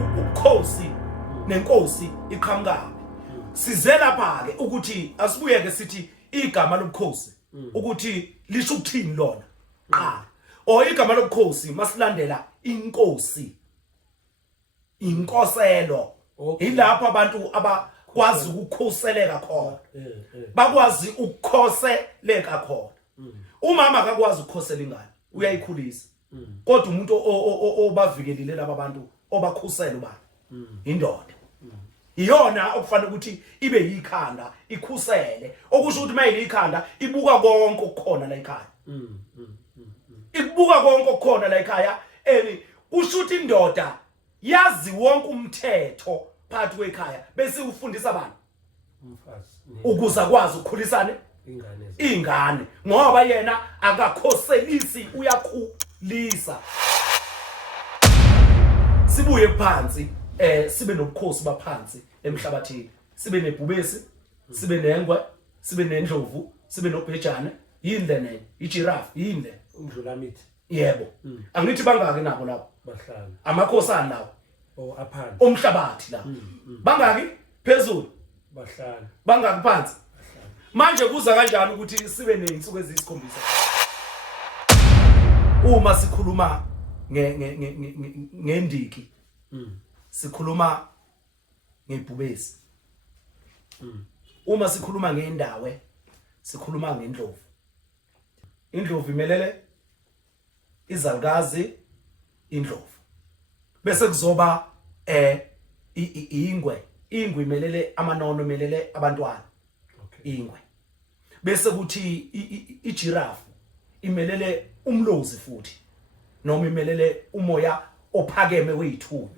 ubukhosi nenkosi iqhamukapi. Size lapha ke ukuthi asibuyeke sithi igama lobukhosi ukuthi lisho ukuthini lona. Qala. Igama lobukhosi masilandela inkosi. Inkoselo. Ilapha abantu abakwazi ukukhoseleka khona. Bakwazi ukukhoseleka khona. Umama akakwazi ukukhosela ingane, uyayikhulisa. Kodwa umuntu obavikelile laba bantu obakhusela ubani? Indoda. Iyona okufanele ukuthi ibe yikhanda, ikhusele. Okusho ukuthi mayile ikhanda ibuka konke okukhona la ekhaya. Ibuka konke okukhona la ekhaya, kusho ukuthi indoda yazi wonke umthetho phakathi kwekhaya bese ufundisa abantu umfazi ukuze akwazi ukukhulisana ingane ngoba yena akakhoselisi uyakhulisa. Sibuye phansi sibe nobukhosi baphansi emhlabathini, sibe nebhubesi, sibe nengwe, sibe nendlovu, sibe nobhejane, yini le ijirafu, yini le umdlulamithi. Yebo. Angithi bangaki nabo lapho? Bahlanu. Amakhosana lawo. Aphansi. Umhlabathi la. Bangaki? Phezulu. Bahlanu. Bangaki phansi? Manje kuza kanjani ukuthi sibe nezinsuku ezisikhombisa? Uma sikhuluma ngendiki. Sikhuluma ngebhubesi. Uma sikhuluma ngendawe, sikhuluma ngendlovu. Indlovu imelele izalukazi indlovu. Bese kuzoba ingwe imelele amanono, imelele abantwana. Ingwe. Bese kuthi ijirafu imelele umlozi futhi, noma imelele umoya ophakeme weyithunywa.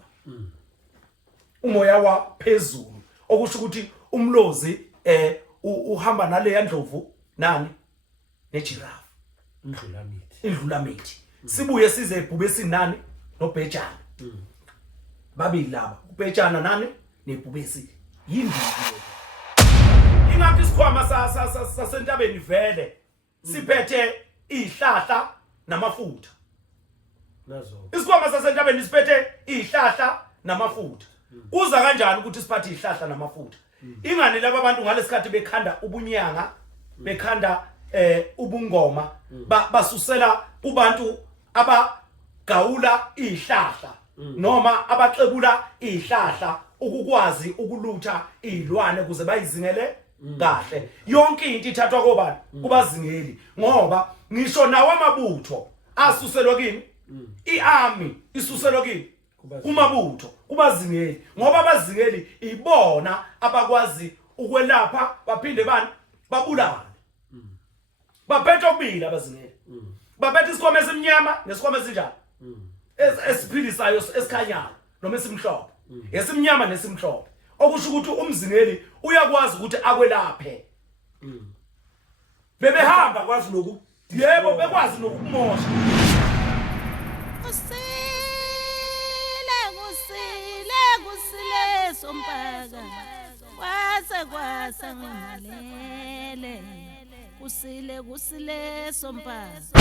Umoya waphezulu okusho ukuthi umlozi uhamba nale yandlovu nani nejirafu. Indlulamithi. Sibuye size ebhubesi nani nobhejana. Babili laba, ubhejana nani nebhubesi yindiki. Ingathi isikhwama sasentabeni vele siphethe ihlahla namafutha. Nazo. Isikhwama sasentabeni siphethe ihlahla namafutha. Kuza kanjani ukuthi siphathe ihlahla namafutha? Ingane laba abantu ngalesikhathi bekhanda ubunyanga, bekhanda ubungoma, basusela kubantu abagawula ihlahla noma abaxebula ihlahla ukukwazi ukulutha izilwane kuze bayizingele kahle. Yonke into ithathwa kobani? Kubazingeli. Ngoba ngisho nawo amabutho asuselwa kini, iarmy isuselwa kini kumabutho, kubazingeli. Ngoba abazingeli ibona abakwazi ukwelapha baphinde bani babulale. Baphethe okubili abazingeli. Baphethe isikhwama esimnyama nesikhwama esinjani? Esiphilisayo esikhanyayo noma esimhlophe. Esimnyama nesimhlophe. Okusho ukuthi umzingeli uyakwazi ukuthi akwelaphe. Bebehamba kwazi noku. Yebo, bekwazi nokumosha. Kusile sompaka. Kwasa ngalele. Kusile sompaka.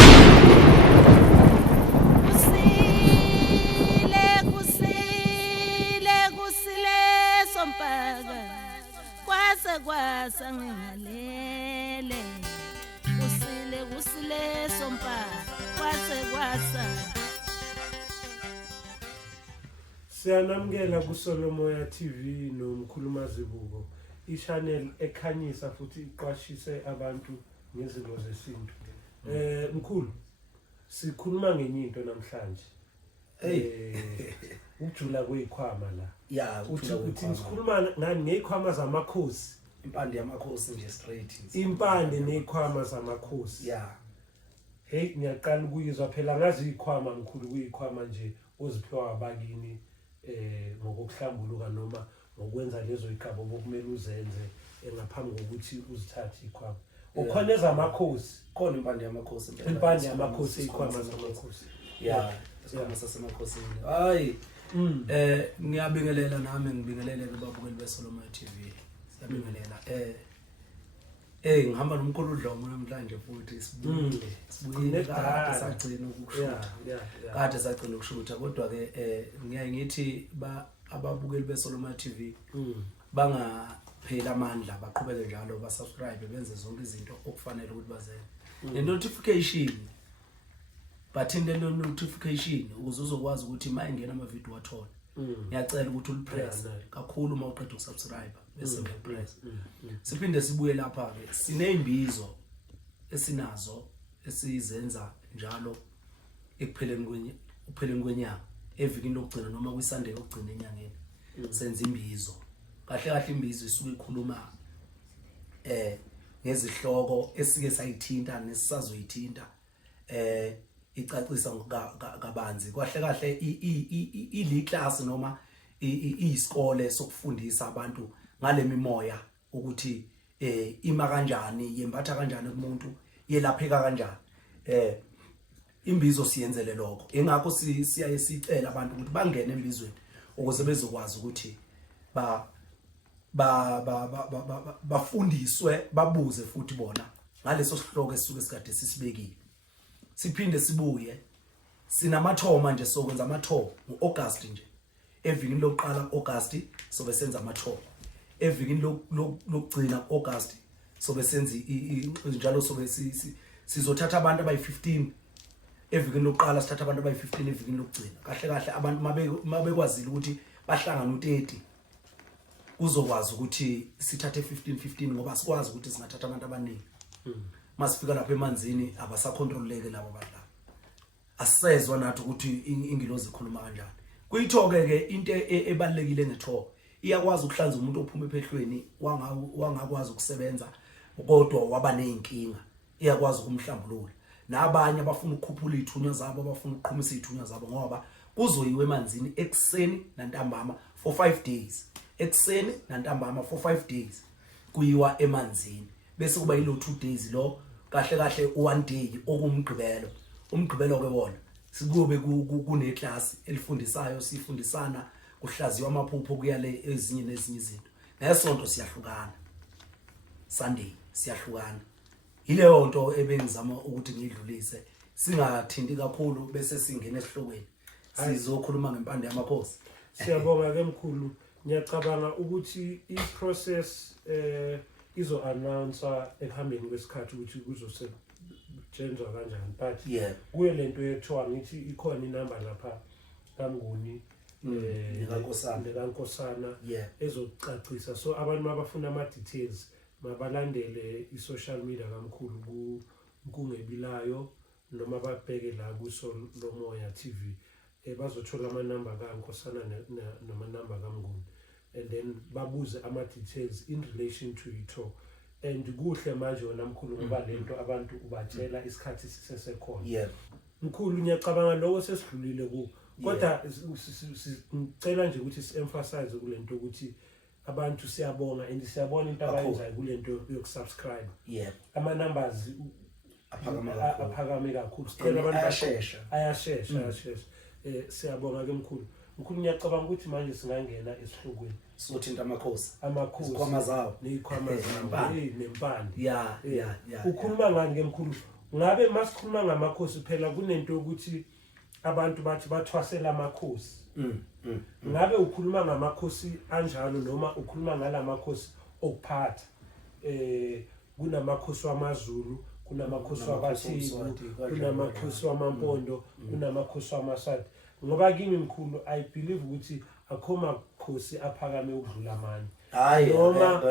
Kusile sompaka. Kwasa ngalele. Kusile sompaka. Kwasa. Siyanamukela kuSolomoya TV nomkhulumazibuko, i-channel ekhanyisa futhi iqwashise abantu ngezimo zesintu. Mkhulu, sikhuluma ngenye into namhlanje. Ujula kwezikhwama la. Yeah, uthi sikhuluma ngani ngezikhwama zamakhosi. Impande yamakhosi nje straight. Impande nezikhwama zamakhosi. Yeah. Hey, ngiyaqala ukuyizwa phela ngazi izikhwama mkhulu kuyikhwama nje oziphiwa abakini ngokuhlambuluka noma ngokwenza lezo igaba okumele uzenze ngaphambi kokuthi uzithathe ikhwama. Ukhona ezamakhosi, khona impande yamakhosi. Impande yamakhosi ikhwama zamakhosi. Yeah, isikhwama sasemakhosini. Hayi. Ngiyabingelela nami ngibingelele kubabukeli beSolomoya TV. Siyabingelela. ngihamba nomkhulu Dlomo namhlanje futhi sibuye kade sagcina ukushutha. Kade sagcina ukushutha kodwa ke ngiyaye ngithi ababukeli beSolomon TV bangaphela amandla baqhubeke njalo ba subscribe benze zonke izinto okufanele ukuthi bazenze. Le notification bathinte le notification ukuze uzokwazi ukuthi mayingena ama video wathona. Ngiyacela ukuthi ulipress kakhulu uma uqeda ukusubscribe bese uyapress. Siphinde sibuye lapha ke sinezimbizo esinazo esizenza njalo ekupheleni kwenyanga evikini lokugcina noma kwiSunday lokugcina enyangeni. Senza imbizo kahle imbizo isuke ikhuluma ngezihloko esike sayithinta nesisazoyithinta icacisa kabanzi kahle ili class noma isikole sokufundisa abantu ngale mimoya ukuthi ima kanjani yembatha kanjani kumuntu yelapheka kanjani imbizo siyenzele lokho engakho siyaye sicela abantu ukuthi bangene embizweni ukuze bezokwazi ukuthi bafundiswe babuze futhi bona ngaleso sihloko esisuke sikade sisibekile. Siphinde sibuye sinamathoma nje sokwenza amatho ngoAugust nje evikini lokuqala August sobe senza amatho evikini lokugcina August sobe senza njalo sobe sizothatha abantu abayi15 evikini lokuqala sithatha abantu abayi15 evikini lokugcina kahle abantu mabekwazile ukuthi bahlangana u30 uzokwazi ukuthi sithathe 15 ngoba sikwazi ukuthi singathatha abantu abaningi. Masifika lapha emanzini abasacontroleke labo abantu asezwe nathi ukuthi ingilozi ikhuluma kanjani. Kuyithoke ke into ebalekile ngetho iyakwazi ukuhlanza umuntu ophuma ephehlweni wangakwazi ukusebenza kodwa waba nezinkinga iyakwazi ukumhlambulula. Nabanye abafuna ukukhuphula izithunywa zabo abafuna ukuqhumisa izithunywa zabo ngoba kuzoyiwe emanzini ekseni nantambama for 5 days ekseni nantambama for 5 days kuyiwa emanzini bese kuba yilo 2 days lo kahle 1 day okumgqibelo umgqibelo ke wona sikube kune class elifundisayo sifundisana kuhlaziwa amaphupho kuyale ezinye nezinye izinto. Ngesonto siyahlukana Sunday siyahlukana ileyo nto ebengizama ukuthi ngidlulise singathinti kakhulu bese singena esihlokweni sizokhuluma ngempande yamakhosi. Siyabonga ke mkhulu ngiyacabanga ukuthi iprocess izo announcer ekuhambeni kwesikhathi ukuthi kuzosetshenzwa kanjani but kuye lento yethiwa ngithi ikhona inamba lapha kaMnguni nekaNkosana ezocacisa so abantu mabafuna ama details mabalandele i-social media kaMkhulu kungebilayo noma babheke la kuSolomoya TV bazothola ama number kaNkosana noma number kaMnguni and then babuze ama details in relation to ito and kuhle manje wona mkhulu ngoba lento abantu ubatshela isikhathi sisesekhona. Mkhulu ngiyacabanga lokho sesidlulile ku kodwa sicela nje ukuthi si-emphasize kulento ukuthi abantu siyabonga and siyabona into abayenzayo kulento yokusubscribe. Ama numbers aphakame kakhulu sicela abantu ayashesha siyabonga ke mkhulu ngiyacabanga ukuthi manje singangena esihlokweni sothinta amakhosi izikhwama zawo nempande ya ukhuluma ngani ke mkhulu ngabe masikhuluma ngamakhosi phela kunento ukuthi abantu bathi bathwasela amakhosi ngabe ukhuluma ngamakhosi anjalo noma ukhuluma ngalamakhosi okuphatha kunamakhosi wamaZulu kunamakhosi wabaThembu kunamakhosi wamaMpondo kunamakhosi wamaSwati ngoba kimi mkhulu I believe ukuthi akhoma khosi aphakame ukudlula amanye noma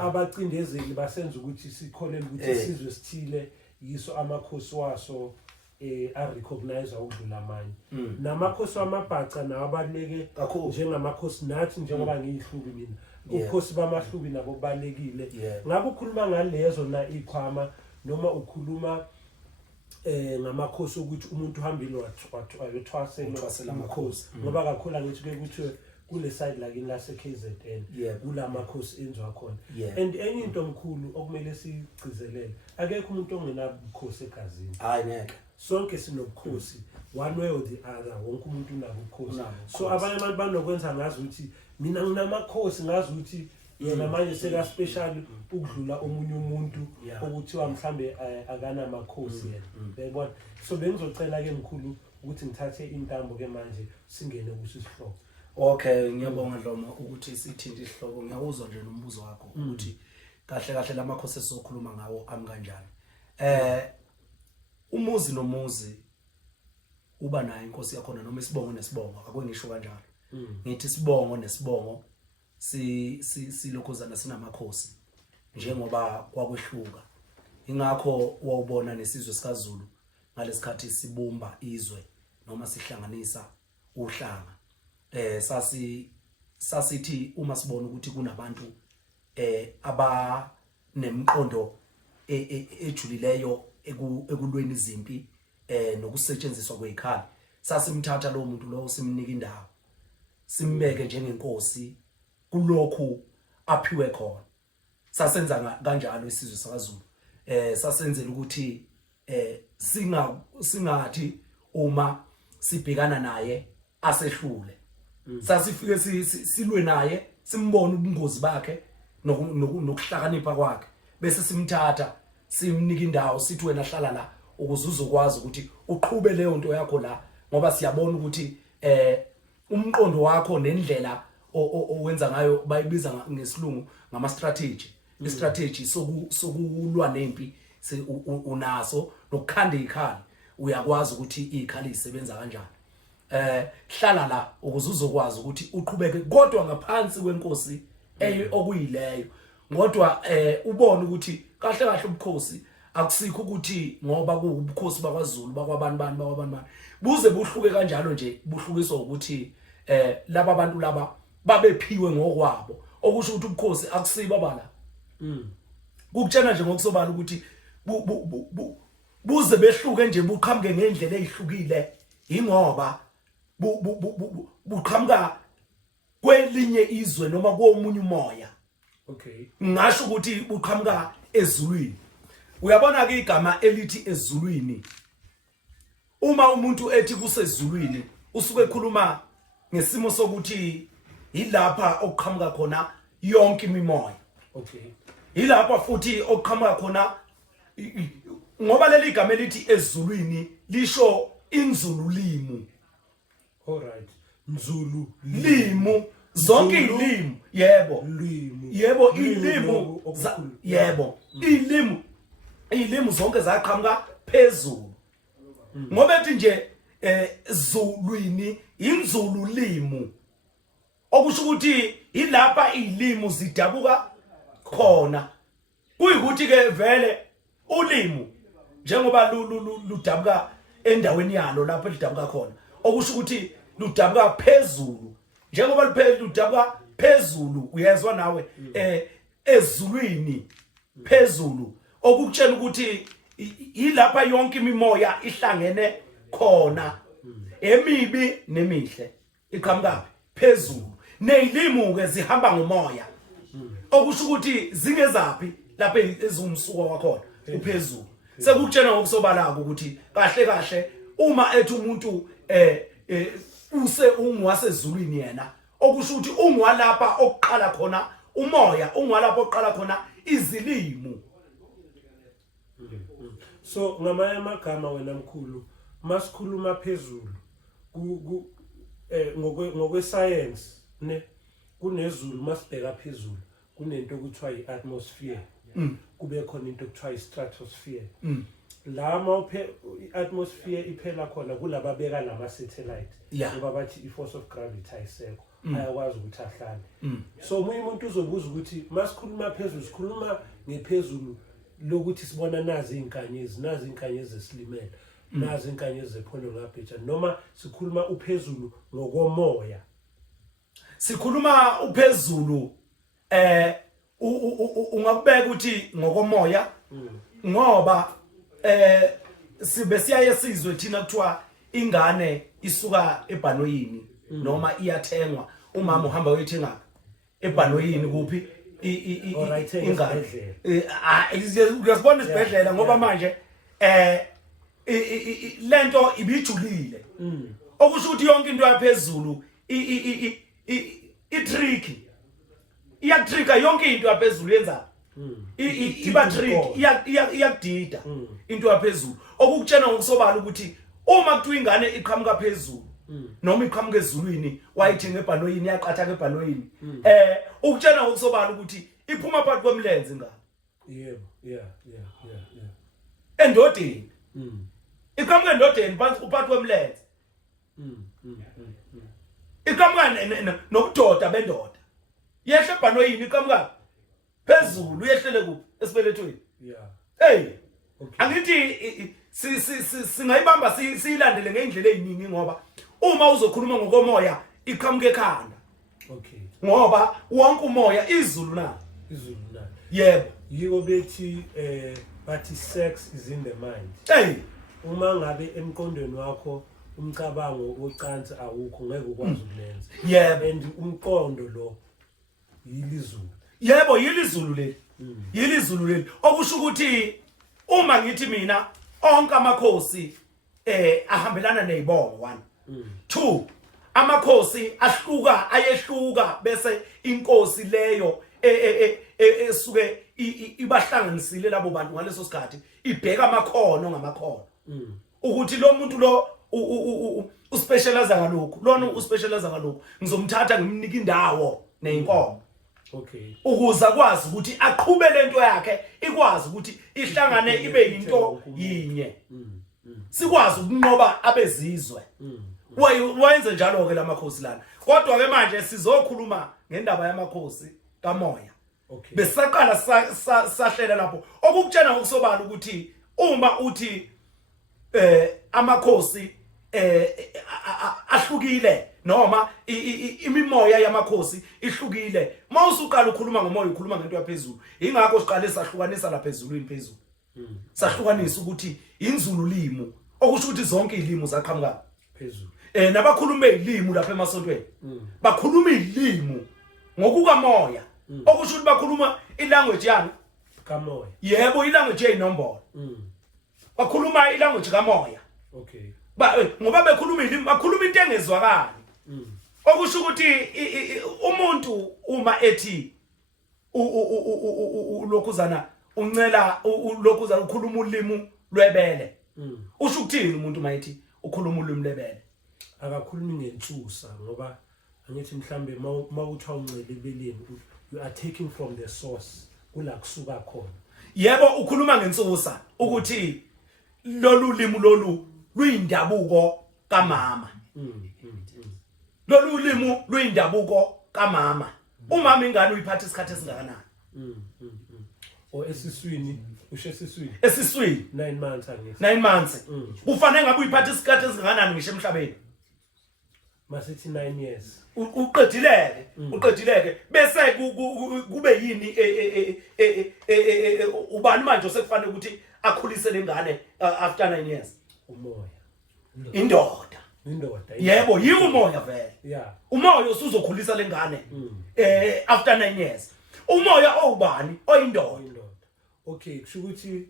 abacindezeli basenza ukuthi sikholele ukuthi isizwe sithile yiso amakhosi waso arecognize ukudlula amanye namakhosi wamabhaca nawabaleke njengamakhosi nathi njengoba ngiyihlubi mina ukhosi bamaHlubi nabo balekile ngabe ukhuluma ngalezo na ikhwama noma ukhuluma ngamakhosi ukuthi umuntu uhambile wathwasela amakhosi ngoba kakhulu ngithi ukuthi kule side la kini lase KZN kulamakhosi enziwa khona and enye into omkhulu okumele sigcizelele akekho umuntu ongenabukhosi egazini hayi ngeke sonke sinobukhosi one way or the other wonke umuntu unabukhosi so abanye abantu banokwenza ngazi ukuthi mina nginamakhosi ngazi ukuthi yena manje seka special ukudlula omunye umuntu Yeah. okuthiwa mhlambe akana makhosi yena uyabona so bengizocela ke mkhulu ukuthi ngithathe intambo ke manje singene kuso isihloko. Okay, ngiyabonga Dlomo ukuthi sithinte isihloko. Ngiyakuzwa nje nombuzo wakho ukuthi kahle kahle lamakhosi esizokhuluma ngawo ami kanjani. Umuzi nomuzi uba nayo inkosi yakhona noma isibongo nesibongo akwengisho kanjalo. Ngithi isibongo nesibongo silokhuzana sinamakhosi njengoba kwakwehluka. Ingakho wawubona nesizwe sikaZulu ngalesikhathi sibumba izwe noma sihlanganisa uhlanga. Sasithi uma sibona ukuthi kunabantu aba nemqondo ejulileyo ekulweni izimpi nokusetshenziswa kwezikhali, sasimthatha lo muntu lo simnika indawo, simbeke njengenkosi kulokhu aphiwe khona. Sasenza kanjalo isizwe sakaZulu. Sasenzela ukuthi singathi uma sibhekana naye asehlule. Sasifike silwe naye, simbone ubungozi bakhe nokuhlakanipha kwakhe, bese simthatha simnika indawo sithi wena hlala la ukuze uzokwazi ukuthi uqhube leyo nto yakho la, ngoba siyabona ukuthi umqondo wakho nendlela owenza ngayo bayibiza ngesilungu ngama strategy. Istrategy sokulwa nempi unaso nokukhanda ikhali, uyakwazi ukuthi ikhali isebenza kanjani. Hlala la ukuze uzokwazi ukuthi uqhubeke kodwa ngaphansi kwenkosi okuyileyo, kodwa ubone ukuthi kahle kahle ubukhosi akusikho ukuthi ngoba kuubukhosi bakwaZulu bakwabantu buze buhluke kanjalo nje, buhlukiswa ukuthi laba abantu laba babephiwe ngokwabo, okusho ukuthi ubukhosi akusiba bala. Kukutshena nje ngokusobala ukuthi buze behluke nje buqhamuke ngendlela ezihlukile ingoba buqhamuka kwelinye izwe noma komunye umoya. Okay, Ngasho ukuthi buqhamuka ezulwini. Uyabona ke igama elithi ezulwini, uma umuntu ethi kusezulwini usuke ekhuluma ngesimo sokuthi ilapha okuqhamuka khona yonke imimoya. okay, Ilapha futhi okuqhamuka khona ngoba leli igama elithi ezulwini lisho inzululimu. alright, Mzulu Limu zonke Zulu. ilimu, yebo limu, yebo Limu ilimu okukhulu. yebo ilimu zonke zaqhamuka phezulu. Ngoba ethi nje Zulwini inzulu limu, okusho ukuthi ilapha ilimu zidabuka khona. Kuyikuthi ke vele ulimu njengoba ludabuka endaweni yalo lapho lidabuka khona, okusho ukuthi ludabuka phezulu. Njengoba ludabuka phezulu, uyezwa nawe ezulwini phezulu, okukutshela ukuthi ilapha yonke imimoya ihlangene khona, emibi nemihle iqhamuka phezulu. Nezilimu ke zihamba ngomoya, okusho ukuthi zingezaphi lapha ezumsuka wakhona uphezulu. Sekukutshena ngokusobala ukuthi kahle kahle uma ethi umuntu use ungwasezulwini yena, okusho ukuthi ungwalapha oqala khona umoya, ungwalapha oqala khona izilimu. So ngamanye amagama wena mkhulu masikhuluma phezulu ngokwe science ne kunezulu masibheka phezulu kunento okuthiwa iatmosphere, kube khona into okuthiwa istratosphere. La iatmosphere iphela khona kulaba beka lama satellite ngoba bathi iforce of gravity ayisekho, ayakwazi ukuthi ahlale. So umuntu uzobuza ukuthi masikhuluma phezulu sikhuluma ngephezulu lokuthi sibona nazi inkanyezi esilimela, nazi inkanyezi zephondo ngabheja, noma sikhuluma uphezulu ngokomoya. Sikhuluma uphezulu ungakubeka ukuthi ngokomoya, ngoba sibe siyaye sizwe thina kuthiwa ingane isuka ebhanoyini noma iyathengwa, umama uhamba uyithenga ebhanoyini kuphi ingane uyasibona isibhedlela ngoba manje lento ibijulile, okusho ukuthi yonke into yaphezulu itricky iyatrigger yonke into yaphezulu yenza iba trick iyakudida into yaphezulu okukutshena ngokusobala ukuthi uma kuthiwa ingane iqhamuka phezulu noma iqhamuka ezulwini wayithi ngebhanoyini yaqatha ngebhanoyini ukutshena ngokusobala ukuthi iphuma phakathi kwemlenze ingane yebo yeah endodeni iqhamuka endodeni phansi uphakathi kwemlenze iqhamuka nobudoda bendoda yehle ebhanoyini iqhamuka phezulu uyehlele kuphi esibelethweni hey angithi singayibamba siyilandele ngeindlela eziningi ngoba uma uzokhuluma ngokomoya iqhamuka ekhanda ngoba wonke umoya izulu na yebo yiko bethi bathi sex is in the mind hey uma ngabe emqondweni wakho umcabango ocansi awukho ngeke ukwazi ukulenza yebo and umqondo lo yilizulu yebo yilizulu leli yilizulu leli okusho ukuthi uma ngithi mina onke amakhosi ahambelana nezibongo 1 2 amakhosi ayehluka bese inkosi leyo esuke ibahlanganisile labo bantu ngaleso sikhathi ibheka amakhono ngamakhono ukuthi lo muntu lo uspecialize ngalokho lona uspecialize ngalokho ngizomthatha ngimnika indawo neinkomo ukuze akwazi ukuthi aqhube lento yakhe ikwazi ukuthi ihlangane ibe yinto yinye sikwazi ukunqoba abezizwe wayenze njalo ke lamakhosi lana kodwa ke manje sizokhuluma ngendaba yamakhosi kamoya besaqala sahlela lapho okukutshena ngokusobala ukuthi uma uthi amakhosi ahlukile noma imimoya yamakhosi ihlukile mawusuqala ukukhuluma ngomoya ukhuluma ngento yaphezulu ingakho siqale sahlukanisa laphezulwini phezulu sahlukanisa ukuthi inzulu limo okusho ukuthi zonke izilimo zaqhamuka phezulu nabakhuluma izilimo lapha emasontweni bakhuluma izilimo ngokukamoya okusho ukuthi bakhuluma ilanguage yani kamoya yebo ilanguage eyinombolo bakhuluma ilanguage kamoya ngoba bekhuluma izilimo bakhuluma into engezwakali okusho ukuthi umuntu uma ethi ulokhuzana uncela ulokhuzana ukhuluma ulimi lwebele usho ukuthini umuntu mayithi ukhuluma ulimi lebele akakhulumi ngentsusa ngoba angithi mhlambe mawuthi awuncela ebeleni you are taking from the source kula kusuka khona yebo ukhuluma ngentsusa ukuthi lolu limi lolu luyindabuko kamama lolu limi luyindabuko kamama umama ingane uyiphatha isikhathi esingakanani o esiswini usho esiswini 9 months angithi 9 months kufanele ngabe uyiphatha isikhathi esingakanani ngisho emhlabeni masithi 9 years uqedileke bese kube yini ubani manje osekufanele ukuthi akhulise lengane after 9 years umoya indoda yebo umoya vele umoya usuzokhulisa lengane after 9 years umoya owubani oyindoda okay kusho ukuthi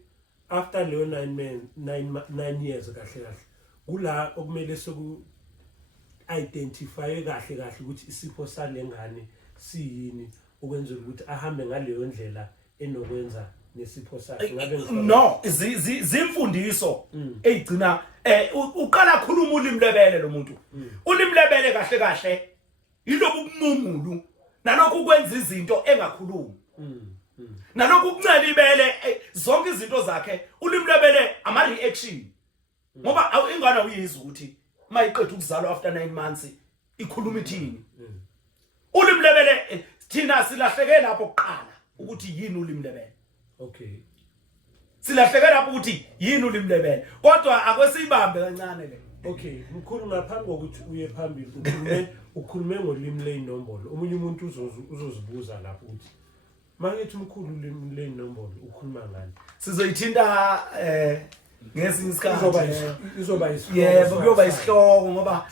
after leyo 9 years kahle kula okumele soku identify kahle ukuthi isipho salengane siyini ukwenzela ukuthi ahambe ngaleyo ndlela enokwenza nesipho sakhe ngabe no zimfundiso ezigcina uqala khuluma ulimi lebele lo muntu ulimi lebele kahle yilobu bumungulu nalokho kwenza izinto engakhulumi nalokho ukuncela ibele zonke izinto zakhe ulimi lebele ama reaction ngoba ingane uyizwa ukuthi mayiqedwe ukuzalwa after 9 months ikhuluma ithini ulimi lebele thina silahleke lapho kuqala ukuthi yini ulimi lebele silahleke lapho ukuthi yini ulimi lebele kodwa akwesibambe kancane le mkhulu ngaphambi kokuthi uye phambili ukhulume ngolimi leyinombolo omunye umuntu uzozibuza lapho ukuthi mangithi umkhulu ulimi leyinombolo ukhuluma ngani sizoyithinta ngesinye isikhathi izoba yebo kuyoba isihloko ngoba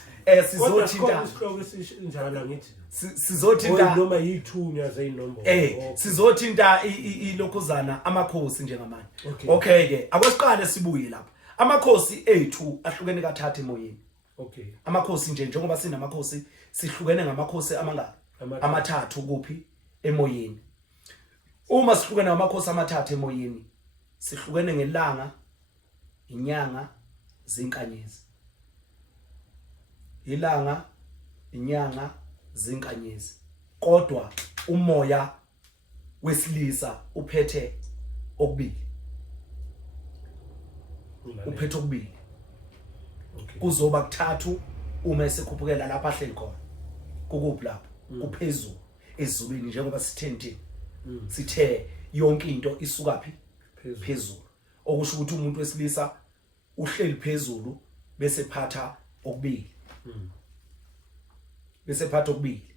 sizothinta isihloko esinjalo ngithi sizothinta noma yithunya zeyinombolo sizothinta ilokhuzana amakhosi njengamanje okay ke akwesiqale sibuye lapha amakhosi ethu ahlukene kathathu emoyeni amakhosi njengoba sinamakhosi sihlukene ngamakhosi amangaki amathathu kuphi emoyeni. Uma sihlukene namakhosi amathathu emoyeni, sihlukene ngelanga, inyanga, zinkanyezi. Ilanga, inyanga, zinkanyezi. Kodwa umoya wesilisa uphethe okubili. Uphethe okubili. Okay. Kuzoba kuthathu uma esekhuphukela lapha ahleli khona. Kukuphi lapho? Kuphezulu ezulwini njengoba sithe sithe yonke into isuka phi? Phezulu. Okusho ukuthi umuntu wesilisa uhleli phezulu bese phatha okubili. Bese phatha okubili.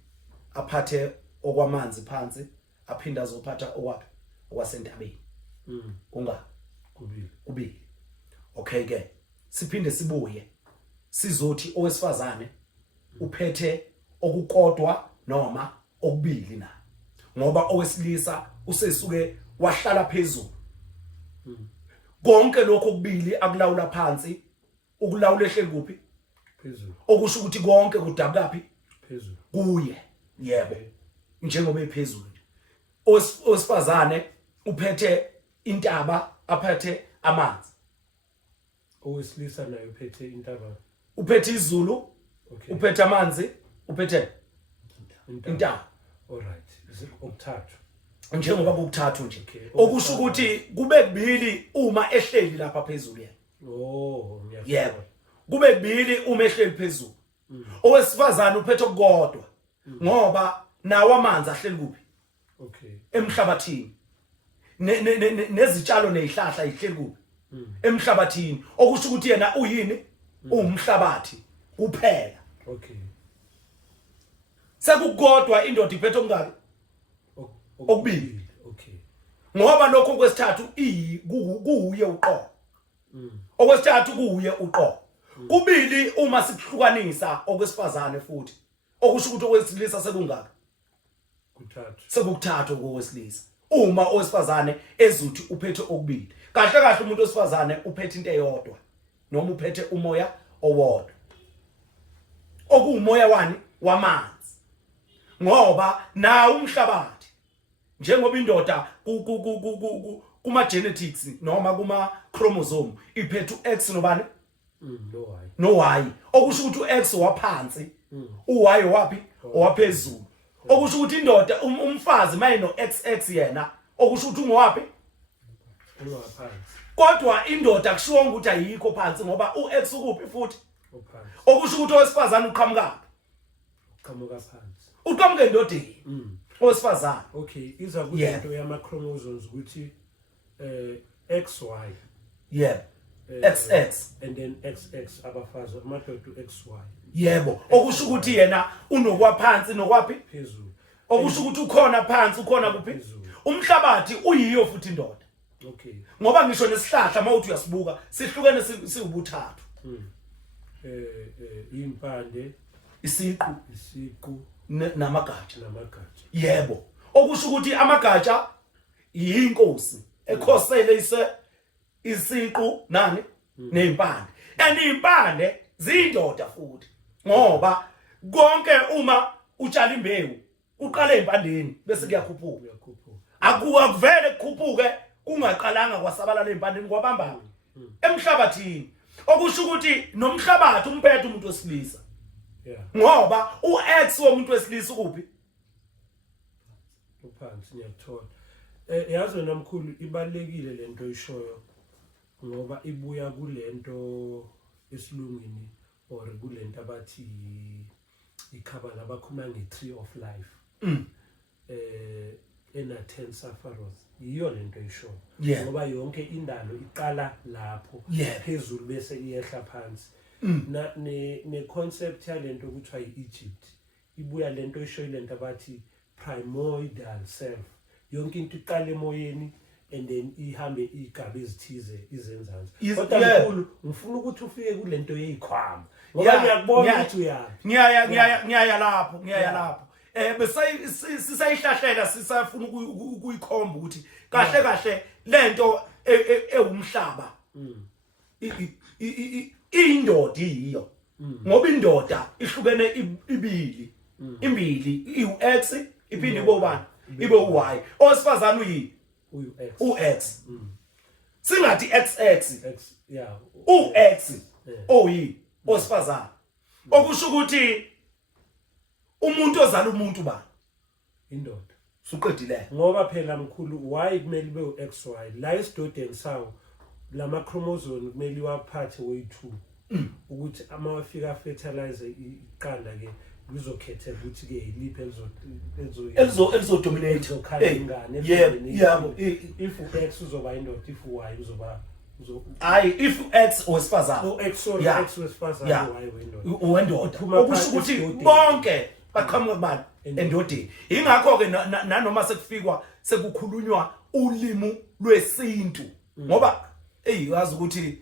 Aphathe okwamanzi phansi, aphinda azophatha okwaphi? Okwasentabeni. Kunga kubili. Okay ke. Siphinde sibuye. Sizothi owesifazane uphethe okukodwa noma okubili na. Ngoba owesilisa usesuke wahlala phezulu. Konke lokho okubili akulawula phansi, ukulawula ehleli kuphi? Phezulu. Okusho ukuthi konke kudabukaphi? Phezulu. Kuye. Yebo. Njengoba ephezulu nje. Owesifazane uphethe intaba, aphethe amanzi. Owesilisa naye uphethe intaba. Uphethe izulu, Okay. uphethe amanzi, uphethe intaba. All right. Okuthathu. Njengoba kokuthathu nje. Okay. Okusho ukuthi kube kubili uma ehleli lapha phezulu yena. Oh, Yebo. Kube kubili uma ehleli phezulu. Owesifazane uphethe okukodwa. Ngoba nawo amanzi ahleli kuphi? Okay. Emhlabathini. Nezitshalo nezihlahla ihleli kuphi? Emhlabathini. Okusho ukuthi yena uyini? Umhlabathi kuphela. Okay. Sekukodwa indoda iphethe okungaki? Okubili. Okay. Ngoba lokho kwesithathu kuuye uqobo. Okwesithathu kuuye uqobo. Kubili uma sikuhlukanisa okwesifazane futhi. Okusho ukuthi owesilisa sekungaka? Kuthathu. Sekukuthathu okwesilisa. Uma owesifazane ezuthi uphethe okubili. Kahle kahle umuntu wesifazane uphethe into eyodwa noma uphethe umoya owodwa. Okuumoya wani? Wamanzi. Ngoba na umhlabathi njengoba indoda kuma genetics noma kuma chromosome iphethe uX nobani? No Y. Okusho ukuthi uX waphansi, uY wapi? Owaphezulu. Okusho ukuthi indoda umfazi maye no XX yena, okusho ukuthi ungowapi? Ungaphansi. Kodwa indoda kushiwo ukuthi ayikho phansi ngoba uX ukuphi futhi? Ophansi. Okusho ukuthi owesifazane uqhamuka. Qamuka phansi. Uqhamuke endodeni. Owesifazane. Okay, iza kuyinto yama chromosomes ukuthi XY. Yebo. XX and then XX abafazi amadoda uXY. Yebo. Okusho ukuthi yena unokwaphansi nokwapi? Phezulu. Okusho ukuthi ukhona phansi ukhona kuphi? Umhlabathi uyiyo futhi indoda. Okay. Ngoba ngisho nesihlahla mawuthi uyasibuka sihlukene siwubuthathu. Impande, isiqu namagatsha. Yebo. Okusho ukuthi amagatsha yinkosi ekhosele isiqu nani neimpande. Impande zindoda futhi. Ngoba konke uma utshala imbewu uqala empandeni bese kuyakhuphuka. Akuvele kukhuphuke kungaqalanga kwasabalala empandeni kwabamba emhlabathini. Okusho ukuthi nomhlabathi umphethe umuntu wesilisa. Ngoba uX womuntu wesilisa ukuphi? Uphansi ngiyathola. Yazi nomkhulu ibalekile lento oyishoyo ngoba ibuya kulento esilungini or kulento abathi ikhabala abakhuluma ngetree of life. Ena 10 safaros. Yiyo lento oyishoyo. Ngoba yonke indalo iqala lapho phezulu bese iyehla phansi. Ne concept yalento kuthiwa iEgypt ibuya lento oyishoyo lento abathi primordial self. Yonke into iqala emoyeni and then ihambe igaba ezithize izenzansi. Kodwa mkhulu ngifuna ukuthi ufike kulento yezikhwama. Ngoba ngiyakubona ukuthi uyazi. Ngiyaya lapho. Bese sisayihlahlela sisafuna ukuyikhomba ukuthi kahle lento ewumhlaba. Indoda yiyo. Ngoba indoda ihlukene ibili. Imbili iuX iphinde ibobani? ibe uy owesifazana uyi uX. uX singathi XX X, yeah. uX Yeah. oyi owesifazana okusho ukuthi umuntu ozala umuntu ba Indoda. suqedile Ngoba phela mkhulu why kumele ube uXY la isidodeni sawo lama chromosome kumele iwaphathe way2 ukuthi ama wafika fertilize iqanda ke lizokhetha ukuthi ke iliphi elizodominate izokhala ingane yebo if uX uzoba indoda if Y uzoba hayi if X owesifazana X sorry Yeah. X wesifazane Yeah. Y wendoda uwendoda Uphuma okusho phansi ukuthi esidodeni. bonke baqhamuka kubani endodeni ingakho ke nanoma sekufikwa sekukhulunywa ulimi lwesintu ngoba yazi ukuthi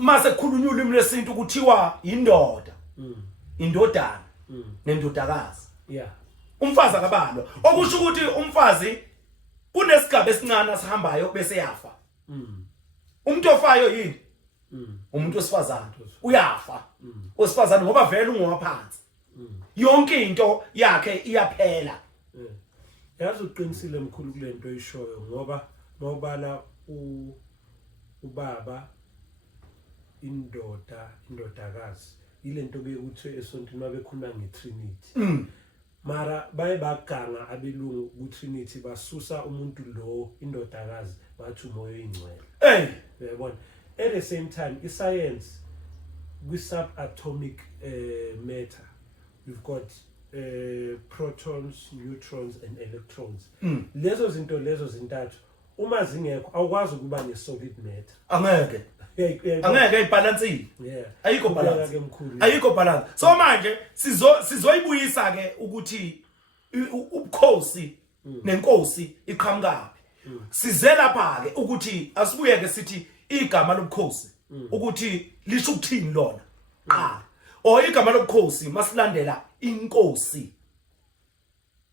mase kukhulunywa ulimi lwesintu kuthiwa indoda indodana nendodakazi yeah umfazi akabalwa okusho ukuthi umfazi kunesigaba esincane asihambayo bese yafa umuntu ofayo yini umuntu osifazana uyafa osifazana ngoba vele ungowaphansi yonke into yakhe iyaphela yazi uqinisile mkhulu kulento oyishoyo ngoba mawubala ubaba indodakazi ilento ke uthi esontweni babekhuluma ngeTrinity mara baye baganga abelungu kuTrinity basusa umuntu lo indodakazi bathi umoya oyingcwele uyabona at the same time iscience kwi subatomic matter we've got protons, neutrons and electrons lezo zinto zintathu uma zingekho awukwazi ukuba ne solid matter angeke ibalance yeah ayikho balance ayikho balance so manje sizoyibuyisa ke ukuthi ubukhosi nenkosi iqhamukapi size lapha ke ukuthi asibuye ke sithi igama lobukhosi ukuthi lisho ukuthini lona igama lobukhosi masilandela inkosi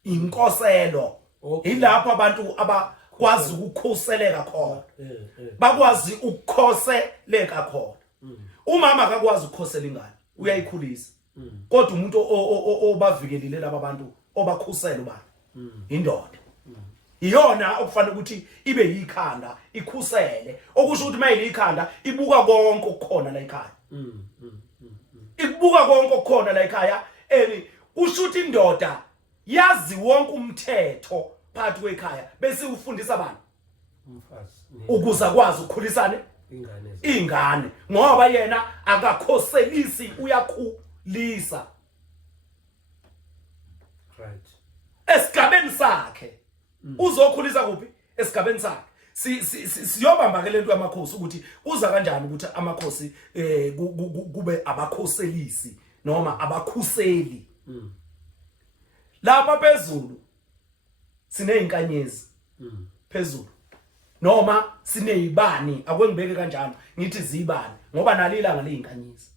inkoselo ilapha abantu abakwazi ukukhoseleka khona bakwazi ukukhoseleka khona umama akakwazi ukukhosela ingane uyayikhulisa kodwa umuntu obavikelile laba bantu obakhusela ubani indoda iyona okufanele ukuthi ibe yikhanda ikhusele okusho ukuthi mayile ikhanda ibuka konke okukhona la ekhaya ibuka konke okukhona la ekhaya kusho ukuthi indoda yazi wonke umthetho phakathi kwekhaya bese ufundisa abantu umfazi ukuze akwazi ukukhulisana ingane ngoba yena akakhoselisi uyakhulisa right esigabeni sakhe uzokhulisa kuphi esigabeni sakhe siyobamba ke lento yamakhosi ukuthi uza kanjani ukuthi amakhosi kube abakhoselisi noma abakhuseli lapha phezulu sineinkanyezi phezulu noma sineyibani akwengibeke kanjalo ngithi zibani ngoba nalilanga liyinkanyezi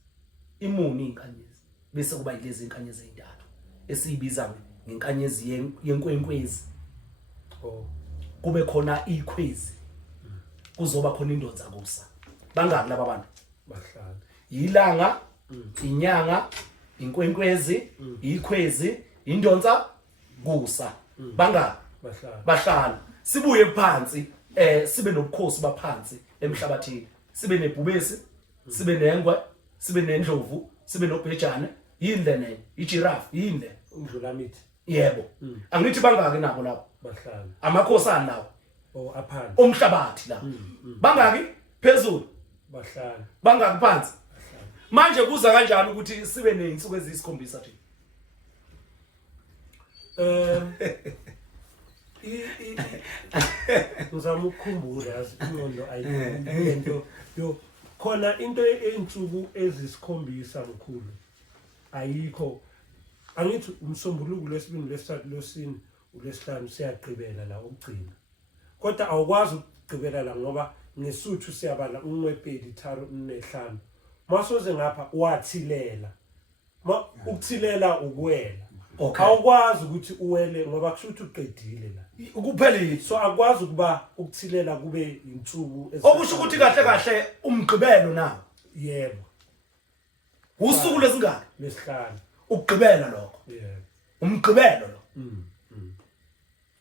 imuni inkanyezi bese kuba ilezi inkanyezi ezintathu esiyibiza ngenkanyezi yenkwenkwezi kube khona ikhwezi kuzoba khona indonza kusa bangaki laba bantu bahlala ilanga inyanga inkwenkwezi ikhwezi indonza kusa bangaki bahlala sibuye phansi sibe nobukhosi baphansi emhlabathini sibe nebhubesi sibe nengwe sibe nendlovu sibe nobhejane yini le ijiraffe yini le undlulamithi yebo angithi bangaki nabo lapho bahlala amakhosana lawo aphansi omhlabathi la bangaki phezulu bahlala bangaki phansi manje kuza kanjani ukuthi sibe nezinsuku eziyisikhombisa thina ngizama ukukhumbula yazi ingqondo ayinto yo khona into eyinsuku ezisikhombisa mkhulu ayikho angithi umsombuluko lesibini lesithathu losini ulesihlanu siyagqibela la ukugcina kodwa awukwazi ukugqibela la ngoba ngesuthu siyabala unqwepedi tharo nehlanu masoze ngapha wathilela ukuthilela ukwela awukwazi ukuthi uwele ngoba kushuthi uqedile la ukuphelile so akwazi ukuba ukuthilela kube insuku okusho ukuthi kahle kahle umgqibelo nawo yebo usuku lesingane lesihlanu ukugqibela lokho yebo umgqibelo lo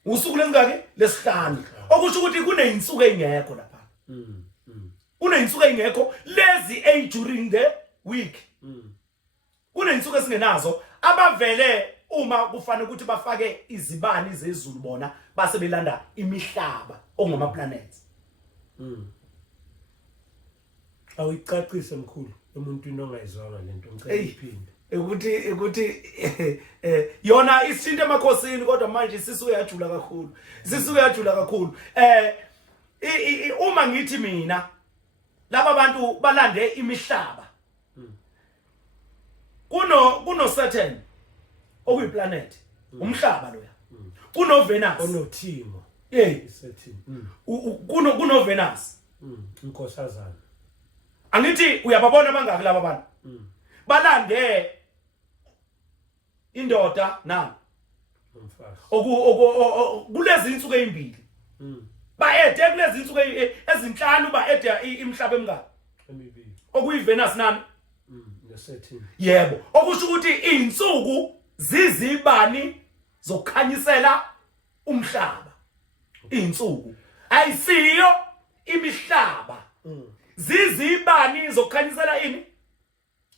usuku lesingaki lesihlanu okusho ukuthi kuneyinsuku engekho lapha kuneyinsuku engekho lezi during the week kuneyinsuku esingenazo abavele uma kufanele ukuthi bafake izibani zezulu bona base belanda imihlaba ongama planets awuyicacise mkhulu emuntwini ongayizwanga lento ngicela iphinde ukuthi yona isithinta emakhosini kodwa manje sisuke yajula kakhulu uma ngithi mina laba bantu balande imihlaba kuno Saturn okuyiplanet umhlaba loya kuno Venus onothimo Saturn kuno Venus inkosazana angithi uyababona bangaki laba bantu balande indoda nami umfazi kulezi insuku ezimbili baede kulezi insuku ezinhlanu baede imhlaba emngaka emibili okuyiVenus nami neSaturn yebo okusho ukuthi izinsuku zizibani zokukhanyisela umhlaba izinsuku ayisiyo imihlaba zizibani zokukhanyisela ini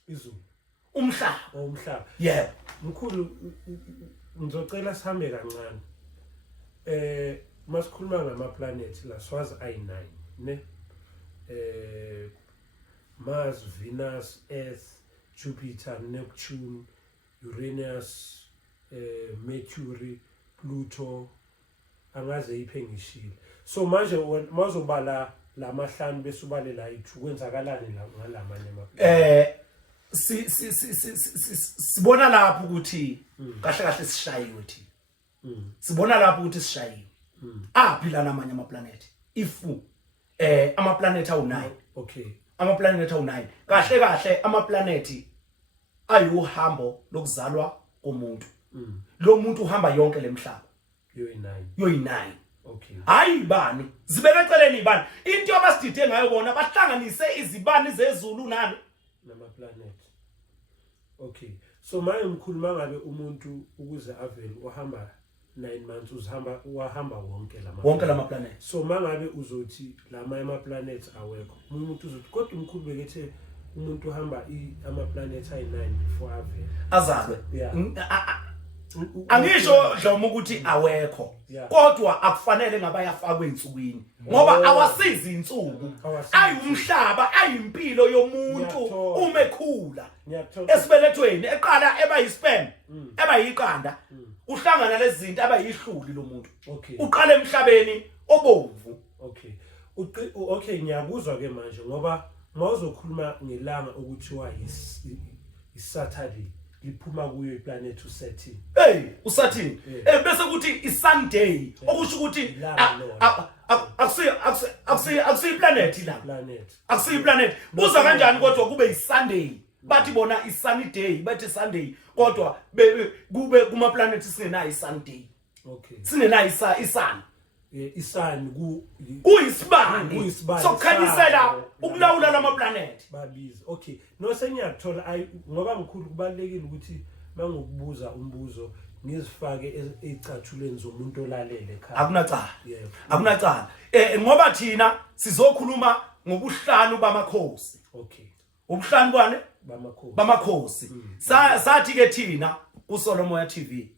izulu umhlaba yebo mkhulu ngizocela sihambe kancane masikhuluma ngama planet la swazi i9 ne Mars, Venus, Earth, Jupiter, Neptune, Uranus, Mercury, Pluto angaze iphengishile so manje mazobala lamahlanu bese ubalela i2 kwenzakalani la ngalamanye ama sibona lapho ukuthi kahle sishayiwe thi sibona lapho ukuthi sishayiwe aphila namanye ama planet ifu ama planet awu9 okay ama planet awu9 kahle ama planet ayuhambo lokuzalwa komuntu lo muntu uhamba yonke lemhlaba yoyi9 okay hayi ibani zibeka eceleni ibani into abasidide ngayo bona bahlanganise izibani zezulu nani nama planet okay so manje mkhuluma ngabe umuntu ukuze avele uhamba 9 months uhamba wonke lama planet so mangabe uzothi lama ama planets awekho umuntu uzothi kodwa umkhulu bekethe umuntu uhamba ama planets ay9 before avele azalwe angisho dloma ukuthi awekho kodwa akufanele ngabayafakwe insukwini ngoba awasizi insuku ayumhlaba ayimpilo yomuntu uma ekhula esibelethweni eqala eba yisperm eba yiqanda uhlangana lezi zinto abayihluli lo muntu uqala emhlabeni obomvu okay ngiyakuzwa ke manje ngoba mawuzokhuluma ngelanga ukuthiwa iSaturday liphuma kuyo iplanet uSaturn uSaturn bese kuthi iSunday okusho ukuthi akusiyi planet la akusiyi planet buza kanjani kodwa kube iSunday bathi bona iSunny day bathi Sunday kodwa kube kuma planet singenayo iSunday okay singenayo isun isun kuyisibani sokukhanyisela ukulawula lama planet babiza okay no sengiyathola ngoba ngikhulu kubalekile ukuthi mangokubuza umbuzo ngizifake ezicathuleni zomuntu olalele ekhaya akunacala ngoba thina sizokhuluma ngobuhlanu bamakhosi okay ubuhlanu bwane bamakhosi sathi ke thina kuSolomoya TV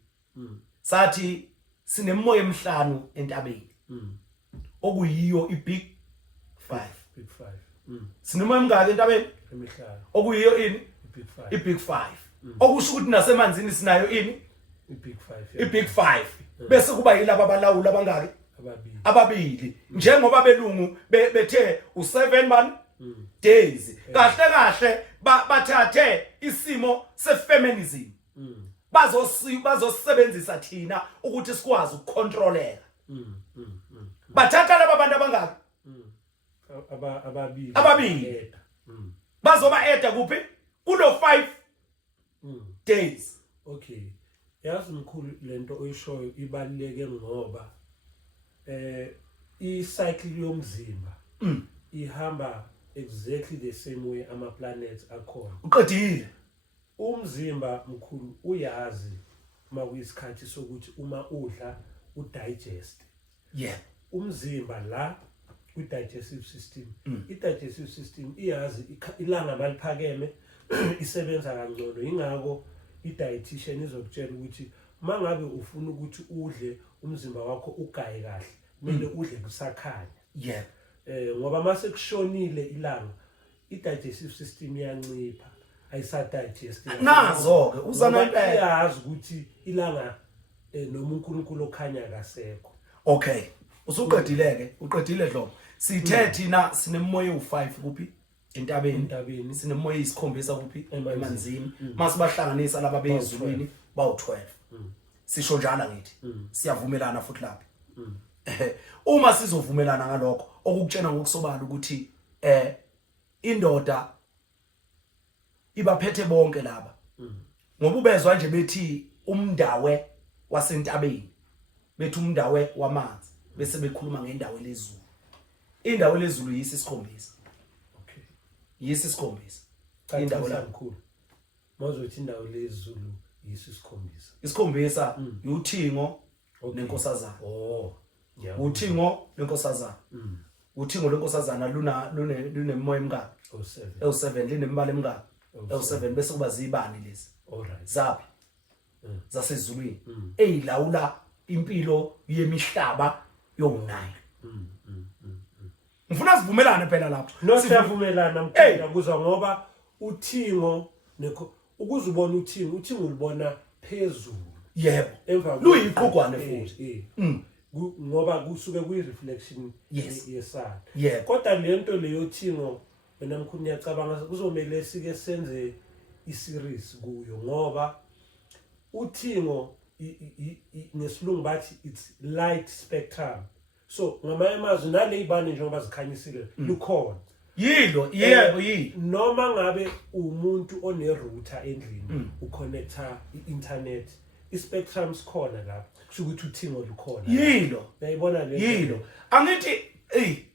sathi sinemoya emihlanu entabeni okuyiyo iBig 5 sinemoya emingaki entabeni emihlanu okuyiyo ini iBig 5 okusho ukuthi nasemanzini sinayo ini iBig 5 bese kuba yilabo abalawula abangaki ababili njengoba belungu bethe u7 man days kahle bathathe isimo sefeminism bazosebenzisa thina ukuthi sikwazi ukucontroleka bathatha laba bantu abangaki ababili bazoba eda kuphi kulo 5 days okay yazi mkhulu lento oyishoyo ibaluleke ngoba icycle yomzimba ihamba exactly the same way ama planets akhona uqedile umzimba mkhulu uyazi makuyisikhathi sokuthi uma udla udigest. Yeah. Umzimba la kwi-digestive system. I-digestive system iyazi ilanga maliphakeme isebenza kangcono. Ingakho i-dietitian izokutshela ukuthi mangabe ufuna ukuthi udle umzimba wakho ugaye kahle, kumele udle kusakhanya. Yeah. Ngoba mase kushonile ilanga, i-digestive system iyancipha, ayisadigest. Nazo ke uzanempela iyazi ukuthi ilanga noma uNkulunkulu okhanya kasekho. Okay. Usuqedile uqedile Dlomo. Sithe thina sinemoya u5 kuphi? Entabeni. Sinemoya isikhombisa kuphi? Emanzini. Masibahlanganisa laba bezulwini bawu12. Sisho njalo ngithi. Siyavumelana futhi lapha. Uma sizovumelana ngalokho okukutshena ngokusobala ukuthi indoda ibaphethe bonke laba. Ngoba ubezwa nje bethi umndawe wasentabeni. Bethi umndawe wamanzi bese bekhuluma ngendawo lezulu. Indawo lezulu yisi isikhombisa. Okay. Yisi isikhombisa. Indawo lakhulu. Mazothi indawo lezulu yisi isikhombisa. Isikhombisa uthingo nenkosazana. Oh. Yeah. Uthingo lenkosazana. Uthingo lenkosazana lunemoya emngaka. O7 linembala emngaka. O7 bese kuba zibani lezi. Alright. Zaphi? Zasezulwini. Eyilawula impilo yemihlaba yomnayi. Ngifuna sivumelane phela lapho. No siyavumelana mkhulu kuzwa ngoba uthingo ukuze ubone uthingo ulibona phezulu. Yebo. Emva luyiqhugwane futhi. Ngoba kusuke kuyi-reflection yesana. Yebo. Kodwa lento leyo thingo wena mkhulu ngiyacabanga kuzomela sike senze i-series kuyo ngoba uthingo ngesilungu bathi it's light spectrum. So ngamanye amazwi nale ibane njengoba zikhanyisile lukhona. Yilo yebo yi. Noma ngabe umuntu one-router endlini uconnecta i-internet, i-spectrum sikhona lapho. Kusho ukuthi uthingo lukhona. Yilo. Uyayibona le. Yilo. Angithi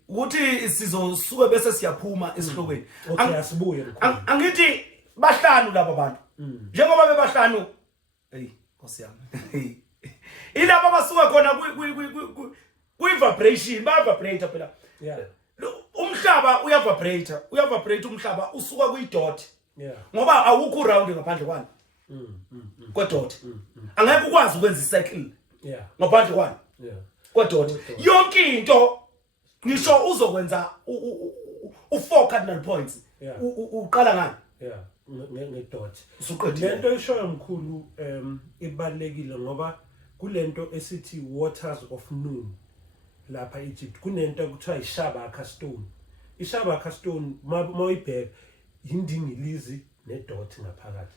ukuthi sizosuke bese siyaphuma esihlokweni. Okay asibuye mkhulu. Angithi bahlanu laba bantu. Njengoba bebahlanu Nkosi yami. Ilapha basuka khona vibration, ba vibrate phela. Yeah. Umhlaba uyavibrate umhlaba usuka kuyidot. Yeah. Ngoba awukho round ngaphandle kwani. Kwadot. Angeke ukwazi ukwenza icycle. Yeah. Ngaphandle kwani. Yeah. Kwadot. Yonke into ngisho uzokwenza u4 cardinal points. Uqala ngani? Yeah. Ngedot. Usuqedile. Lento ishoyo mkhulu ibalekile ngoba kulento esithi waters of noon lapha Egypt kunento ekuthiwa ishabaka stone. Ishabaka stone mawuyibheka indingilizi nedot ngaphakathi.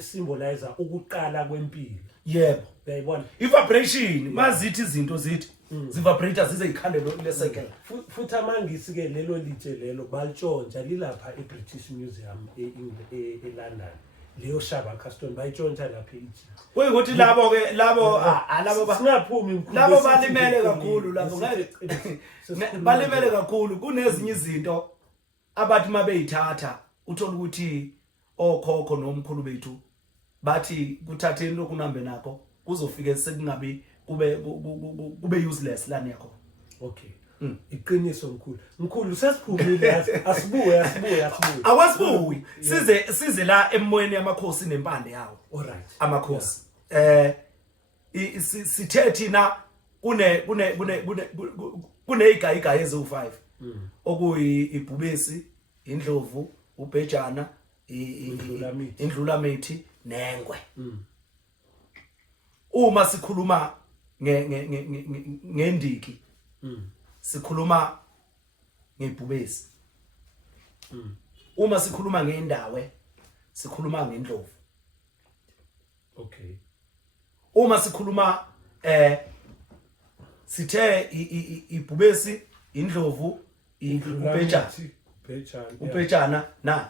Symbolize ukuqala kwempilo. Yebo. Uyayibona? I-vibration mazithi izinto zithi zivibrate zize ikhandelo lesekela. Futhi amangisi ke lelo litshe lelo balitshontsha lilapha eBritish Museum eLondon. Leyo shabaka stone bayitshontsha lapha eEgypt. Kuyikuthi labo ke labo singaphumi imkhulu. Labo balimele kakhulu labo balimele kakhulu kunezinye izinto abathi mabeyithatha uthola ukuthi okhokho nomkhulu bethu bathi kuthatheni lokunambe nakho kuzofika sekungabi kube useless lana yakho. Okay. Iqiniso mkhulu sesiphumile asibuye. Awasibuyi size la emoyeni yamakhosi nempande yawo. Alright. Amakhosi. Sithe thina kuneyigayiga ezo5 okuyi ibhubesi, indlovu, ubhejana, indlulamithi nengwe. Uma sikhuluma ngendiki sikhuluma ngebhubesi. Uma sikhuluma ngendawe sikhuluma ngendlovu. Okay. Uma sikhuluma sithe ibhubesi, indlovu, ubhejana na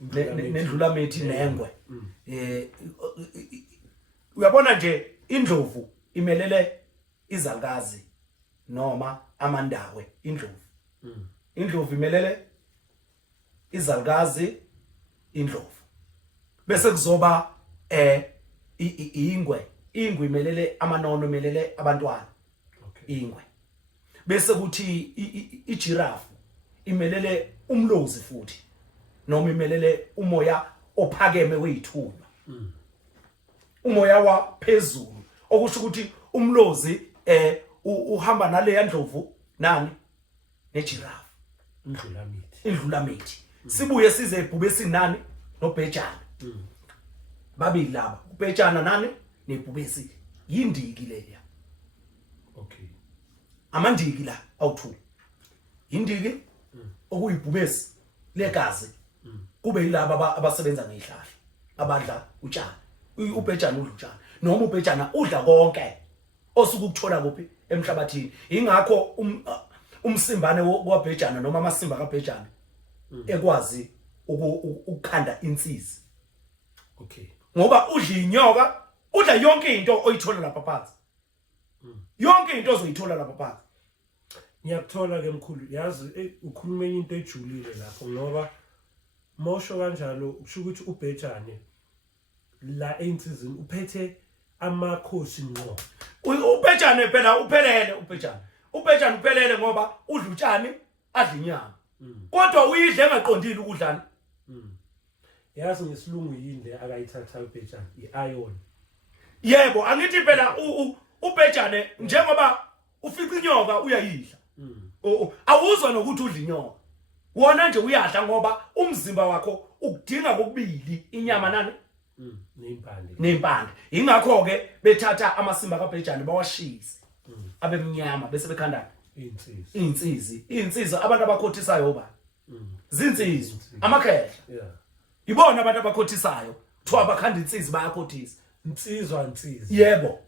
nendlulamithi nengwe. Uyabona nje indlovu imelele izangazi noma amandawe. Indlovu imelele izangazi indlovu bese kuzoba ingwe ingwe imelele amanono imelele abantwana ingwe bese kuthi ijirafu imelele umlozi futhi noma imelele umoya ophakeme weyithunywa umoya waphezulu okusho ukuthi umlozi uhamba nale yandlovu nani nejirafu indlulamithi sibuye size ebhubesini nani noBhejana babili laba uBhejana nani nebhubesi yindiki leya amandiki la awu2 indiki okuyibhubesi legazi kube yilaba abasebenza ngezihlahla abadla utshani uBhejana udla utshani noma uBhejana udla konke osuku ukuthola kuphi emhlabathini ingakho umsimbane waBhejana noma amasimba kaBhejana ekwazi ukukhanda insizi ngoba udla inyoka udla yonke into oyithola lapha phansi yonke into ozoyithola lapha phansi ngiyakuthola ke mkhulu yazi ukhuluma into ejulile lapho ngoba mosho kanjalo kusho ukuthi uBhejane la einsizini uphethe amakhosi ngqo uBhejane phela uphelele uBhejane uphelele ngoba udla utshani adla inyama kodwa uyidle engaqondile ukudlana yazi ngesilungu yinde akayithatha uBhejane iiron yebo angithi phela uBhejane njengoba ufica inyoka uyayidla awuzwa nokuthi udla inyoka wona nje uyadla ngoba umzimba wakho ukudinga kokubili inyama nani nempande ingakho ke bethatha amasimba kaBhejane bawashisa abemnyama bese bekhanda insizi abantu abakhothisayo oba zinsizi amakhehla ibona abantu abakhothisayo kuthiwa abakhanda insizi bayakhothisa insizwa yebo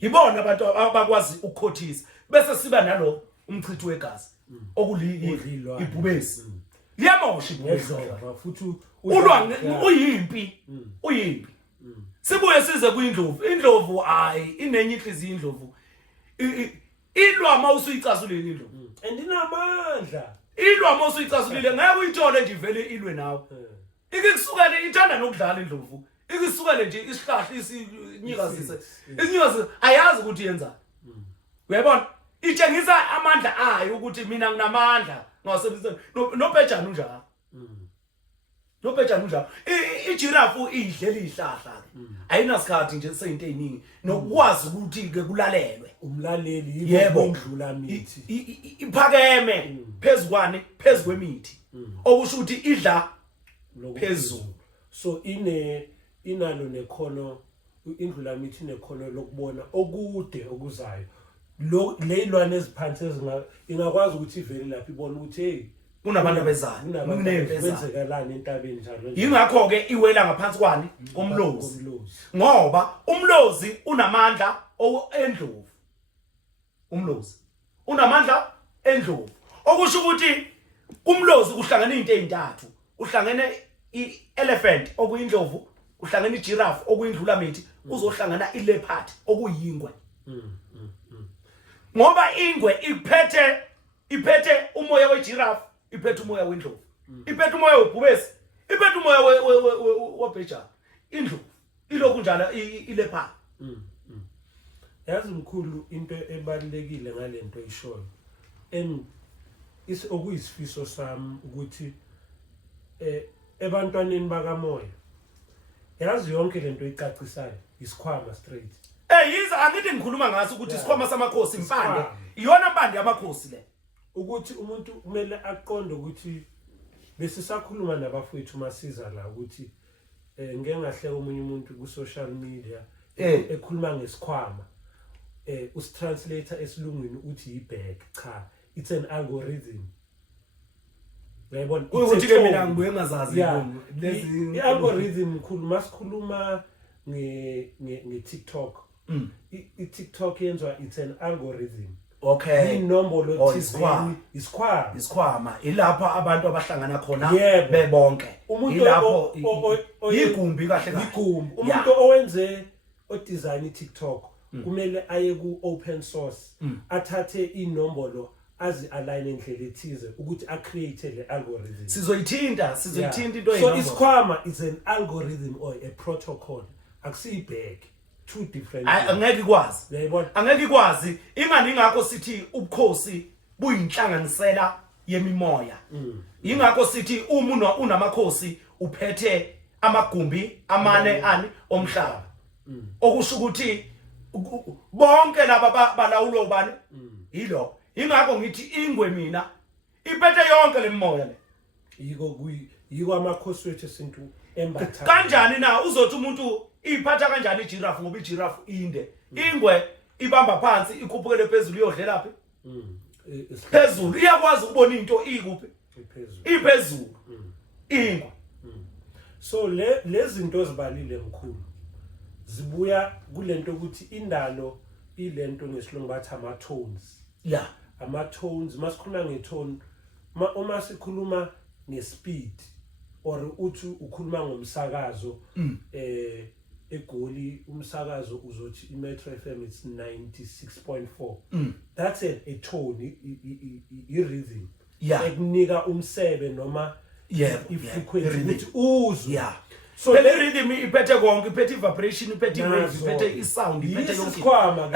ibona abantu abakwazi ukukhothisa bese siba nalo umchithi wegazi ibhubesi liyamosha ibhubesi futhi uyimpi sibuye size indlovu hayi inenye inhliziyo indlovu ilwa mawusuyicazulile indlovu andinamandla ilwa mawusuyicazulile ngeke uyithole nje ivele ilwe nawe ikusukele ithanda nokudlala indlovu ikusukele nje isihlahla isinyikazise ayazi ukuthi yenza uyabona itshengisa amandla ayo ukuthi mina nginamandla ngawasebenzisa noBhejana unjalo noBhejana unjalo ijirafu idlela izihlahla ayinasikhathi nje seyinto eziningi nokwazi ukuthi ke kulalelwe umlaleli yindlula mithi iphakeme phezulu kwemithi okusho ukuthi idla phezulu so inalo nekhono indlula mithi nekhono lokubona okude okuzayo leyilwane eziphansi ingakwazi ukuthi ivele lapha ibona ukuthi hey kunabantu abezayo kunezenzakalani entabeni njalo ingakho ke iwela ngaphansi kwani komlozi ngoba umlozi unamandla endlovu umlozi unamandla endlovu okusho ukuthi umlozi kuhlangana izinto ezintathu uhlangene ielephant okuyindlovu uhlangene ijiraffe okuyindlula mithi uzohlangana ileopard okuyingwe ngoba ingwe iphethe umoya wejiraffe iphethe umoya wendlovu iphethe umoya webhubesi iphethe umoya waBhejana indlovu ilokhu njalo ileopard yazi mkhulu into ebalekile ngalento eyishoyo okuyisifiso sami ukuthi ebantwaneni bakamoya yazi yonke lento icacisayo isikhwama straight yiza angithi ngikhuluma ngaso ukuthi isikhwama samakhosi impande iyona impande yamakhosi le ukuthi umuntu kumele aqonde ukuthi bese sakhuluma nabafowethu masiza la ukuthi ngeke ngahleka omunye umuntu ku social media ekhuluma ngesikhwama usitranslator esilungwini uthi ibag cha it's an algorithm yayibona ukuthi ke mina ngibuye ngazazi lezi algorithm khulu masikhuluma nge TikTok i-TikTok yenzwa it's an algorithm okay inombolo isikhwama ilapha abantu abahlangana khona bebonke ilapho igumbi kahle igumbi umuntu owenze odesign iTikTok kumele aye ku open source athathe inombolo azi align endlela ethize ukuthi acreate le algorithm sizoyithinta into so isikhwama is an algorithm or a protocol akusiyibheke two different angeke ikwazi yayibona angeke ikwazi ingakho sithi ubukhosi buyinhlanganisela yemimoya ingakho sithi uma unamakhosi uphethe amagumbi amane ani omhlaba okusho ukuthi bonke laba balawulo bani yilo ingakho ngithi ingwe mina iphethe yonke lemimoya le yiko amakhosi wethu esintu embatha kanjani na uzothi umuntu iphatha kanjani ijirafu ngoba ijirafu inde ingwe ibamba phansi ikhuphukele phezulu iyodlela laphi phezulu iyakwazi ukubona into ikuphi iphezulu ingwe so lezi zinto ezibalile mkhulu zibuya kulento ukuthi indalo ilento ngesilungu bathi ama tones yeah ama tones masikhuluma ngetone uma sikhuluma ngespeed or uthi ukhuluma ngomsakazo eGoli umsakazo uzothi iMetro FM it's 96.4 that's a tone I rhythm ekunika umsebe noma ifrequency ukuthi uzwe so le rhythm iphethe konke iphethe vibration iphethe wave iphethe isound iphethe yonke isikhwama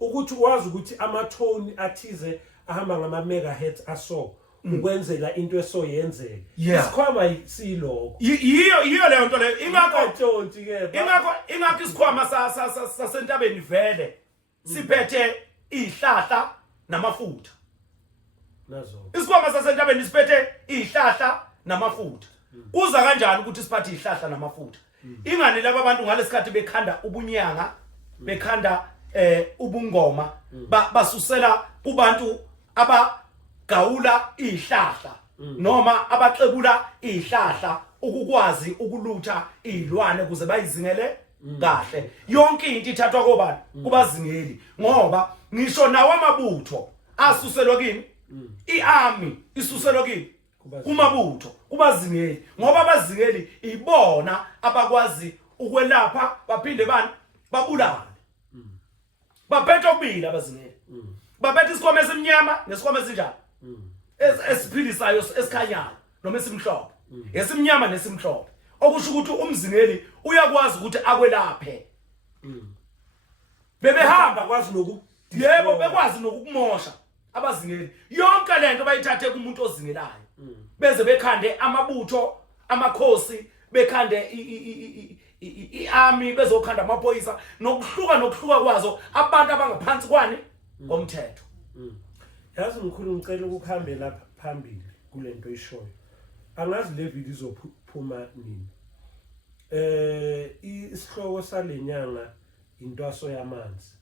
ukuthi wazi ukuthi ama tone athize ahamba ngama megahertz aso ukwenzela into esoyenzeka isikhwama siloko yiyo leyo nto leyo ingakho ingakho isikhwama sasentabeni vele siphethe ihlahla namafutha nazo isikhwama sasentabeni siphethe ihlahla namafutha kuza kanjani ukuthi siphathe ihlahla namafutha ingane laba bantu ngalesikhathi bekhanda ubunyanga bekhanda ubungoma basusela kubantu abagawula ihlahla noma abaxebula ihlahla ukukwazi ukulutha izilwane kuze bayizingele kahle yonke into ithathwa kobani kubazingeli ngoba ngisho nawo amabutho asuselwa kini iarmy isuselwa kini kumabutho kubazingeli ngoba abazingeli ibona abakwazi ukwelapha baphinde bani babulale baphethe okubili abazingeli baphethe isikhwama esimnyama nesikhwama esinjani esiphilisayo esikhanyayo noma esimhlophe esimnyama nesimhlophe okusho ukuthi umzingeli uyakwazi ukuthi akwelaphe bebehamba kwazi yebo bekwazi nokukumosha abazingeli yonke lento bayithathe kumuntu ozingelayo beze bekhande amabutho amakhosi bekhande iarmy bezokhanda amaphoyisa nokuhluka kwazo abantu abangaphansi kwani komthetho yazi mkhulu ngicela ukuhambe lapha phambili kulento ishoyo angazi le video izophuma nini isihloko salenyanga intwaso yamanzi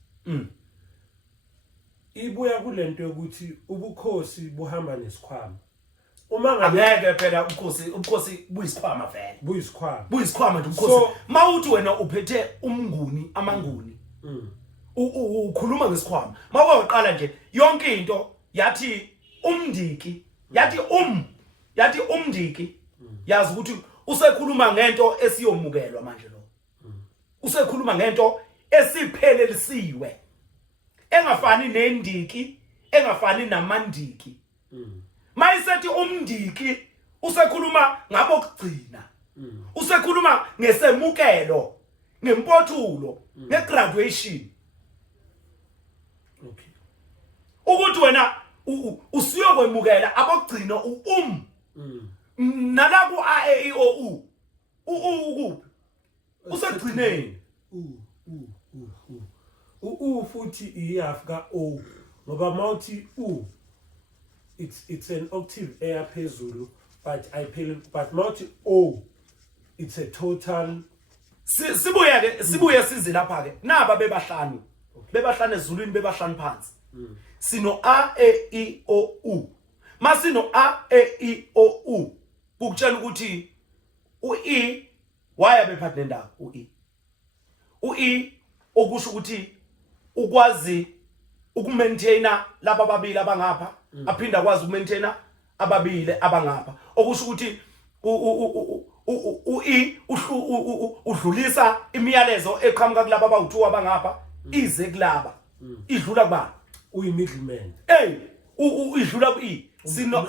ibuya kulento ukuthi ubukhosi buhamba nesikhwama uma angeke phela ubukhosi buyisikhwama vele buyisikhwama nje ubukhosi mawuthi wena uphethe umnguni amanguni ukhuluma ngesikhwama mawuqala nje yonke into yathi umndiki yathi umndiki yazi ukuthi usekhuluma ngento esiyomukelwa manje lo usekhuluma ngento esiphelelisiwe engafani nendiki engafani namandiki mayisethi umndiki usekhuluma ngabo kugcina usekhuluma ngesemukelo ngempothulo ngegraduation okay ukuthi wena usiyokwemukela abokugcina nala ku AEOU ukuphi usegcineni futhi iyafika o ngoba mawuthi it's an octave eyaphezulu but mawuthi o it's a total sibuye size lapha ke naba bebahlanu ezulwini bebahlanu phansi sino A E I O U masino A E I O U ukutshela ukuthi uE waya bephathe nendawo uE okusho ukuthi ukwazi ukumaintaina laba babili abangapha aphinda kwazi ukumaintaina ababili abangapha okusho ukuthi uE udlulisa imiyalezo eqhamuka kulabo abawu2 abangapha ize kulaba idlula kubani uyi middleman idlula ku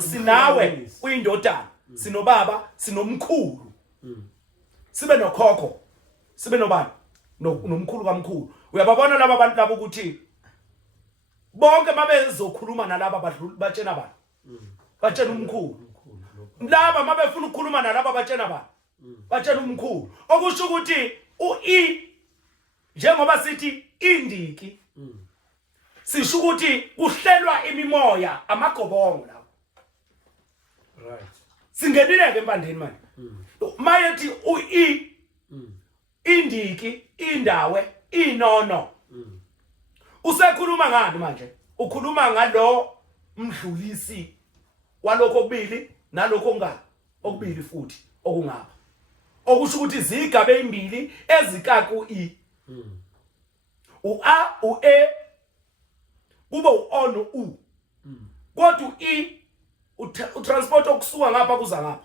sinawe uyindodana sinobaba sinomkhulu sibe nokhokho sibe nobani nomkhulu kamkhulu uyababona laba abantu labo ukuthi bonke mabezokhuluma nalaba badlula batshena abantu batshena umkhulu laba mabefuna ukukhuluma nalaba batshena abantu batshena umkhulu okusho ukuthi njengoba sithi indiki sisho ukuthi kuhlelwa imimoya amagobongo lapho right singenile ke empandeni manje mayethi indiki indawe inono usekhuluma ngani manje ukhuluma ngalo mdlulisi walokho okubili nalokho ngani okubili futhi okungapha okusho ukuthi izigabe ezimbili ezikaku u-a u-e kuba u-o no-u kodwa u-transport okusuka ngapha kuza ngapha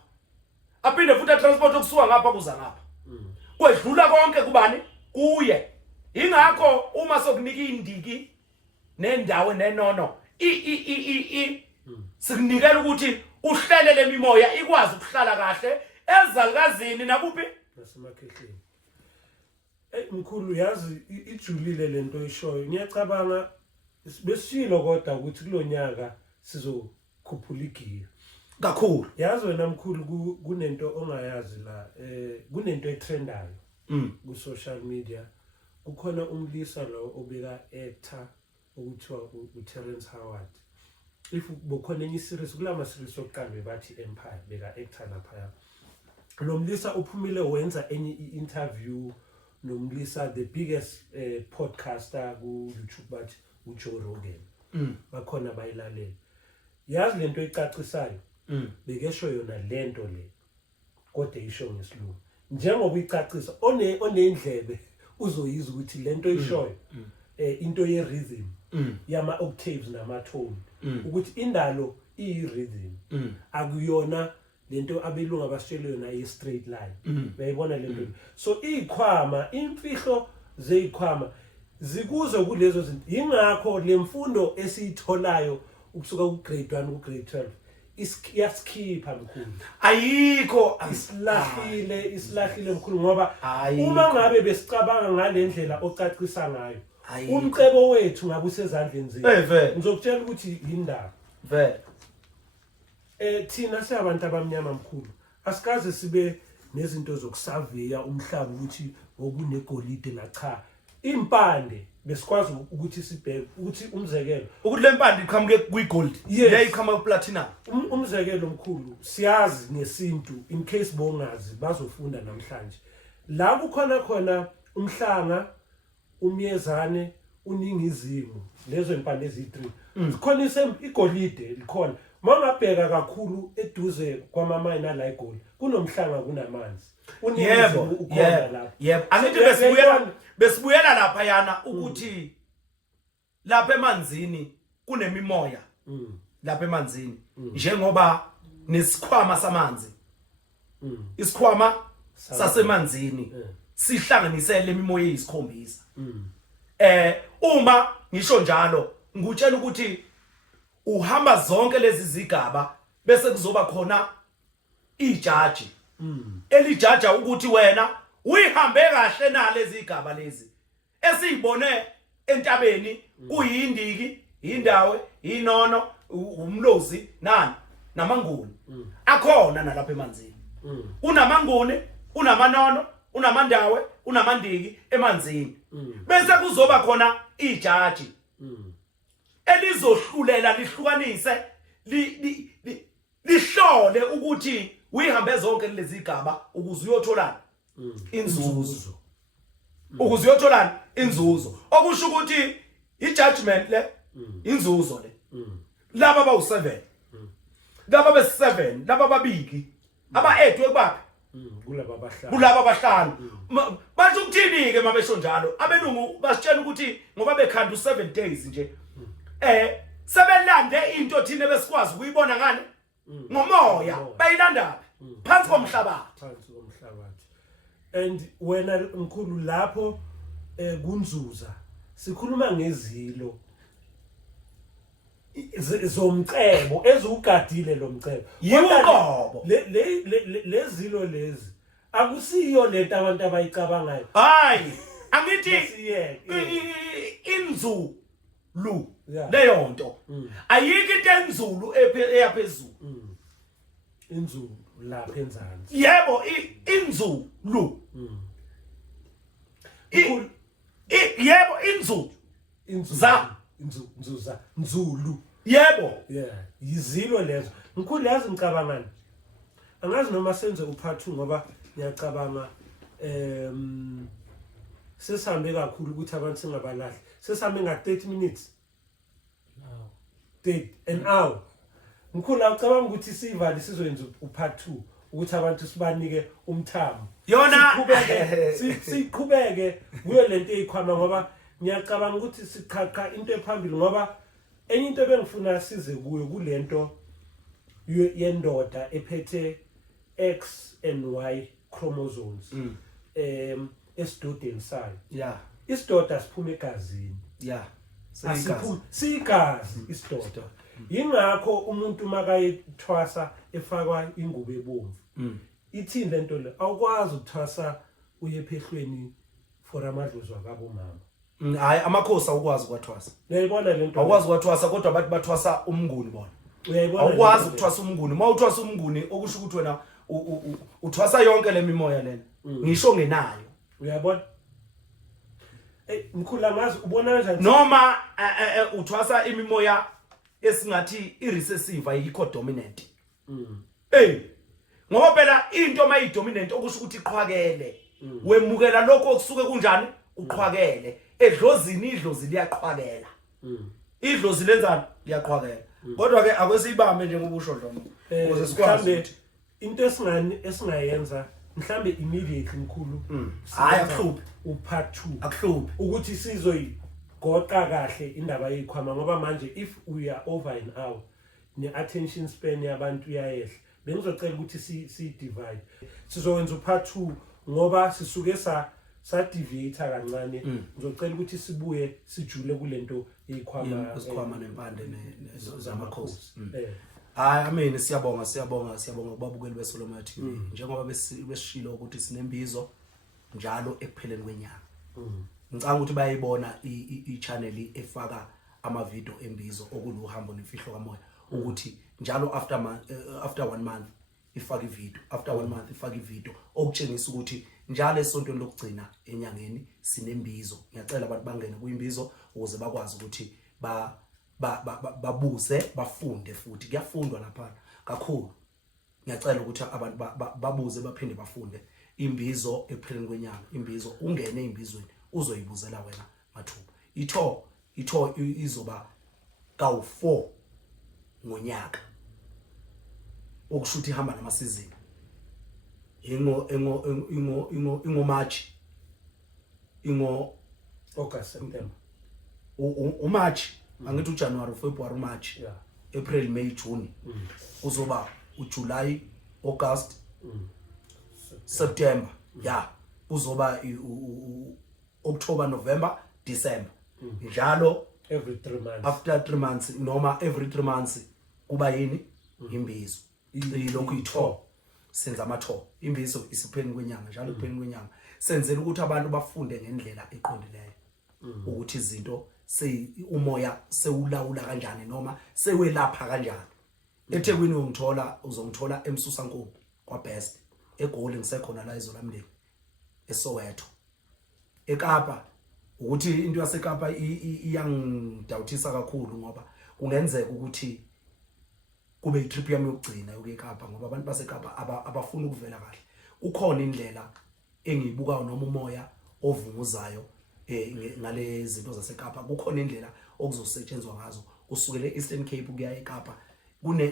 aphinde futhi transport okusuka ngapha kuza ngapha kwedlula konke kubani kuye ingakho uma sokunika indiki nendawo nenono sikunikela ukuthi uhlele lemimoya ikwazi ukuhlala kahle ezalukazini nakuphi nasemakhehleni mkhulu yazi ijulile lento oyishoyo ngiyacabanga besilo kodwa ukuthi kulonyaka sizokhuphula igiya kakhulu yazi wena mkhulu kunento ongayazi la kunento etrendayo ku social media kukhona umlisa lo obeka actor okuthiwa uTerence Howard if bokhona enye series kulama series okuqala bebathi Empire beka actor lapha lo mlisa uphumile wenza enye interview nomlisa the biggest podcaster ku YouTube bathi uJoe Rogan bakhona bayilalela yazi lento ecacisayo bekesho yona lento le kodwa isho ngesilungu njengoba uyicacisa onendlebe uzoyiza ukuthi lento ishoyo into ye rhythm yama octaves nama tone ukuthi indalo rhythm akuyona lento abelunga basitshela yona i straight line bayibona lento so ikhwama imfihlo zeyikhwama zikuzo kulezo zinto ingakho lemfundo esiyitholayo ukusuka ku grade 1 ku grade 12 iyaskipha mkhulu ayikho islahlile mkhulu ngoba uma ngabe besicabanga ngalendlela ocacisa ngayo umcebo wethu ngabe usezandleni zethu ngizokutshela ukuthi yindaba vele thina siyabantu abamnyama mkhulu asikaze sibe nezinto zokusaveya umhlaba ukuthi okunegolide la cha impande besikwazi ukuthi sibheke ukuthi umzekelo ukuthi lempande iqhamuke kwigold leyiqhamuka kuplatinum umzekelo mkhulu siyazi ngesintu in case bongazi bazofunda namhlanje la kukhona umhlanga umyezane uningizimu lezo impande ezi3 sikhona igolide likhona mangabheka kakhulu eduze kwamamayina la igoli kunomhlanga kunamanzi yebo ukhona lapha yebo angithi besibuyela lapha yana ukuthi lapha emanzini kunemimoya lapha emanzini njengoba nesikhwama samanzi isikhwama sasemanzini sihlanganisele imimoya eyisikhombisa uma ngisho njalo ngutshela ukuthi uhamba zonke lezi zigaba bese kuzoba khona ijaji elijaja ukuthi wena uyihambe kahle nalezi igaba lezi esizibone entabeni kuyindiki indawo inono umlozi nani namanguni akhona nalapha emanzini unamanguni unamanono unamandawe unamandiki emanzini bese kuzoba khona ijaji elizohlulela lihlukanise lihlole ukuthi uyihambe zonke lezi igaba ukuze uyothola inzuzo ukuze uyothola inzuzo okusho ukuthi ijudgment le inzuzo le laba bawu7 laba bes7 laba babiki aba8 wekubaphi kulaba abahlanu bathi ukuthini ke mabesho njalo abelungu basitshela ukuthi ngoba bekhanda u7 days nje sebelande into thina besikwazi ukuyibona ngane ngomoya bayilanda phansi komhlabathi and wena mkhulu lapho kunzuza sikhuluma ngezilo zomcebo ezugadile lo mcebo yiqobo lezilo lezi akusiyo lento abantu abayicabangayo hayi angithi Masiyeke. inzulu Yeah. leyo nto ayikho into enzulu eyaphezulu Inzulu lapha enzansi. yebo inzulu yebo inzulu Za. Nzulu. yebo Yeah, yizilo lezo. Ngikhulu yazi ngicabangani. Angazi noma senze uphathu ngoba ngiyacabanga sesambe kakhulu ukuthi abantu singabalahli. Sesambe nga 30 minutes. Now. 30 an hour. Ngikhulu acabanga ukuthi sivali sizoyenza uphathu ukuthi abantu sibanike umthamo. Yona Siqhubeke kuyo lento eyikhwama ngoba ngiyacabanga ukuthi siqhaqa into ephambili ngoba enye into bengifuna size kuyo kulento yendoda ephethe X and Y chromosomes esidodeni sayo. yeah Isidoda siphuma egazini. yeah Asiphumi sigazi isidoda. Yingakho umuntu makayithwasa efakwa ingubo ebomvu. Ithini lento le awukwazi ukuthwasa uye ephehlweni for amadlozi wakabo mama. hayi amakhosi awukwazi ukwathwasa Uyayibona lento. awukwazi ukwathwasa kodwa abantu bathwasa umnguni bona Uyayibona. awukwazi ukuthwasa umnguni mawuthwasa umnguni okusho ukuthi wena uthwasa yonke lemimoya lena ngisho ngenayo Uyabona? Ngikhula ngazi ubona kanjani? noma uthwasa imimoya esingathi irecessive ayikho dominant ngoba phela into mayidominant okusho ukuthi iqhwakele wemukela lokho okusuke kunjani uqhwakele edlozini idlozi liyaqhwakela idlozi lenzani liyaqhwakela kodwa ke akwesibambe njengoba usho Dlomo ukuze sikwazi into esingayenza mhlambe immediately mkhulu hayi akuhluphi upart 2 akuhluphi ukuthi sizoyigoqa kahle indaba yeyikhwama ngoba manje if we are over an hour ne attention span yabantu iyayehla bengizocela ukuthi si divide sizowenza upart 2 ngoba sisuke sa deviate kancane ngizocela ukuthi sibuye sijule kulento yeyikhwama isikhwama nempande zamakhosi hayi amini siyabonga kubabukeli beSolomon TV njengoba besishilo ukuthi sinembizo njalo ekupheleni kwenyanga ngicanga ukuthi bayayibona i-channel efaka ama video embizo okuluhambo nemfihlo kamoya ukuthi njalo after 1 month ifaka ivideo after 1 month ifaka ivideo okutshengisa ukuthi njalo esontweni lokugcina enyangeni sinembizo ngiyacela abantu bangene kuyimbizo ukuze bakwazi ukuthi babuze bafunde futhi kuyafundwa lapha kakhulu ngiyacela ukuthi abantu babuze baphinde bafunde imbizo epheleni kwenyanga imbizo ungene imbizweni uzoyibuzela wena mathuba itho izoba ka4 ngonyaka okushuthi ihamba namasizini ingo March August September uMarch angithi uJanuary February March yeah April May June uzoba uJuly August September yeah uzoba October November December njalo every 3 months after 3 months noma every 3 months kuba yini imbizo ilokhu itho senza amatho imbizo isipheni kwenyanga njalo ipheni kwenyanga senzela ukuthi abantu bafunde ngendlela eqondileyo ukuthi izinto umoya sewulawula kanjani noma sewelapha kanjani eThekwini uzongithola eMsusankulu kwaBest eGoli ngisekhona la eZolamndeni eSoweto eKapa ukuthi into yaseKapa iyangidawuthisa kakhulu ngoba kungenzeka ukuthi kube itrip yami yokugcina yokuyeKapa ngoba abantu baseKapa abafuna ukuvela kahle ukhona indlela engiyibukayo noma umoya ovunguzayo ngale zinto zaseKapa kukhona indlela okuzosetshenzwa ngazo usukele eEastern Cape kuya eKapa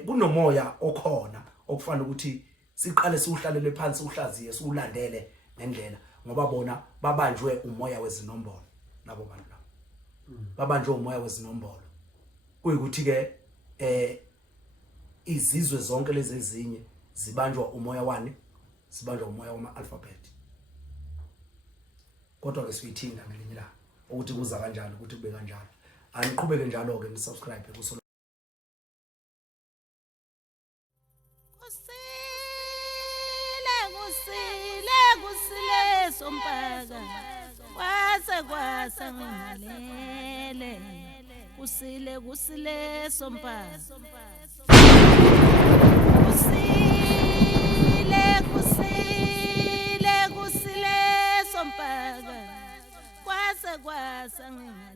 kunomoya okhona okufana ukuthi siqale siuhlalele phansi uhlaziye siulandele ngendlela ngoba bona babanjwe umoya wezinombolo labo bantu labo babanjwe umoya wezinombolo kuyikuthi ke izizwe zonke lezi ezinye zibanjwa umoya wani sibanjwa umoya wama alphabet kodwa ke siyithinda ngelinye la ukuthi kuza kanjani ukuthi kube kanjalo aniqhubeke njalo ke nisubscribe ku kusile sompaka kwasa ngingalele kusile sompaka kusile sompaka kwasa ngingalele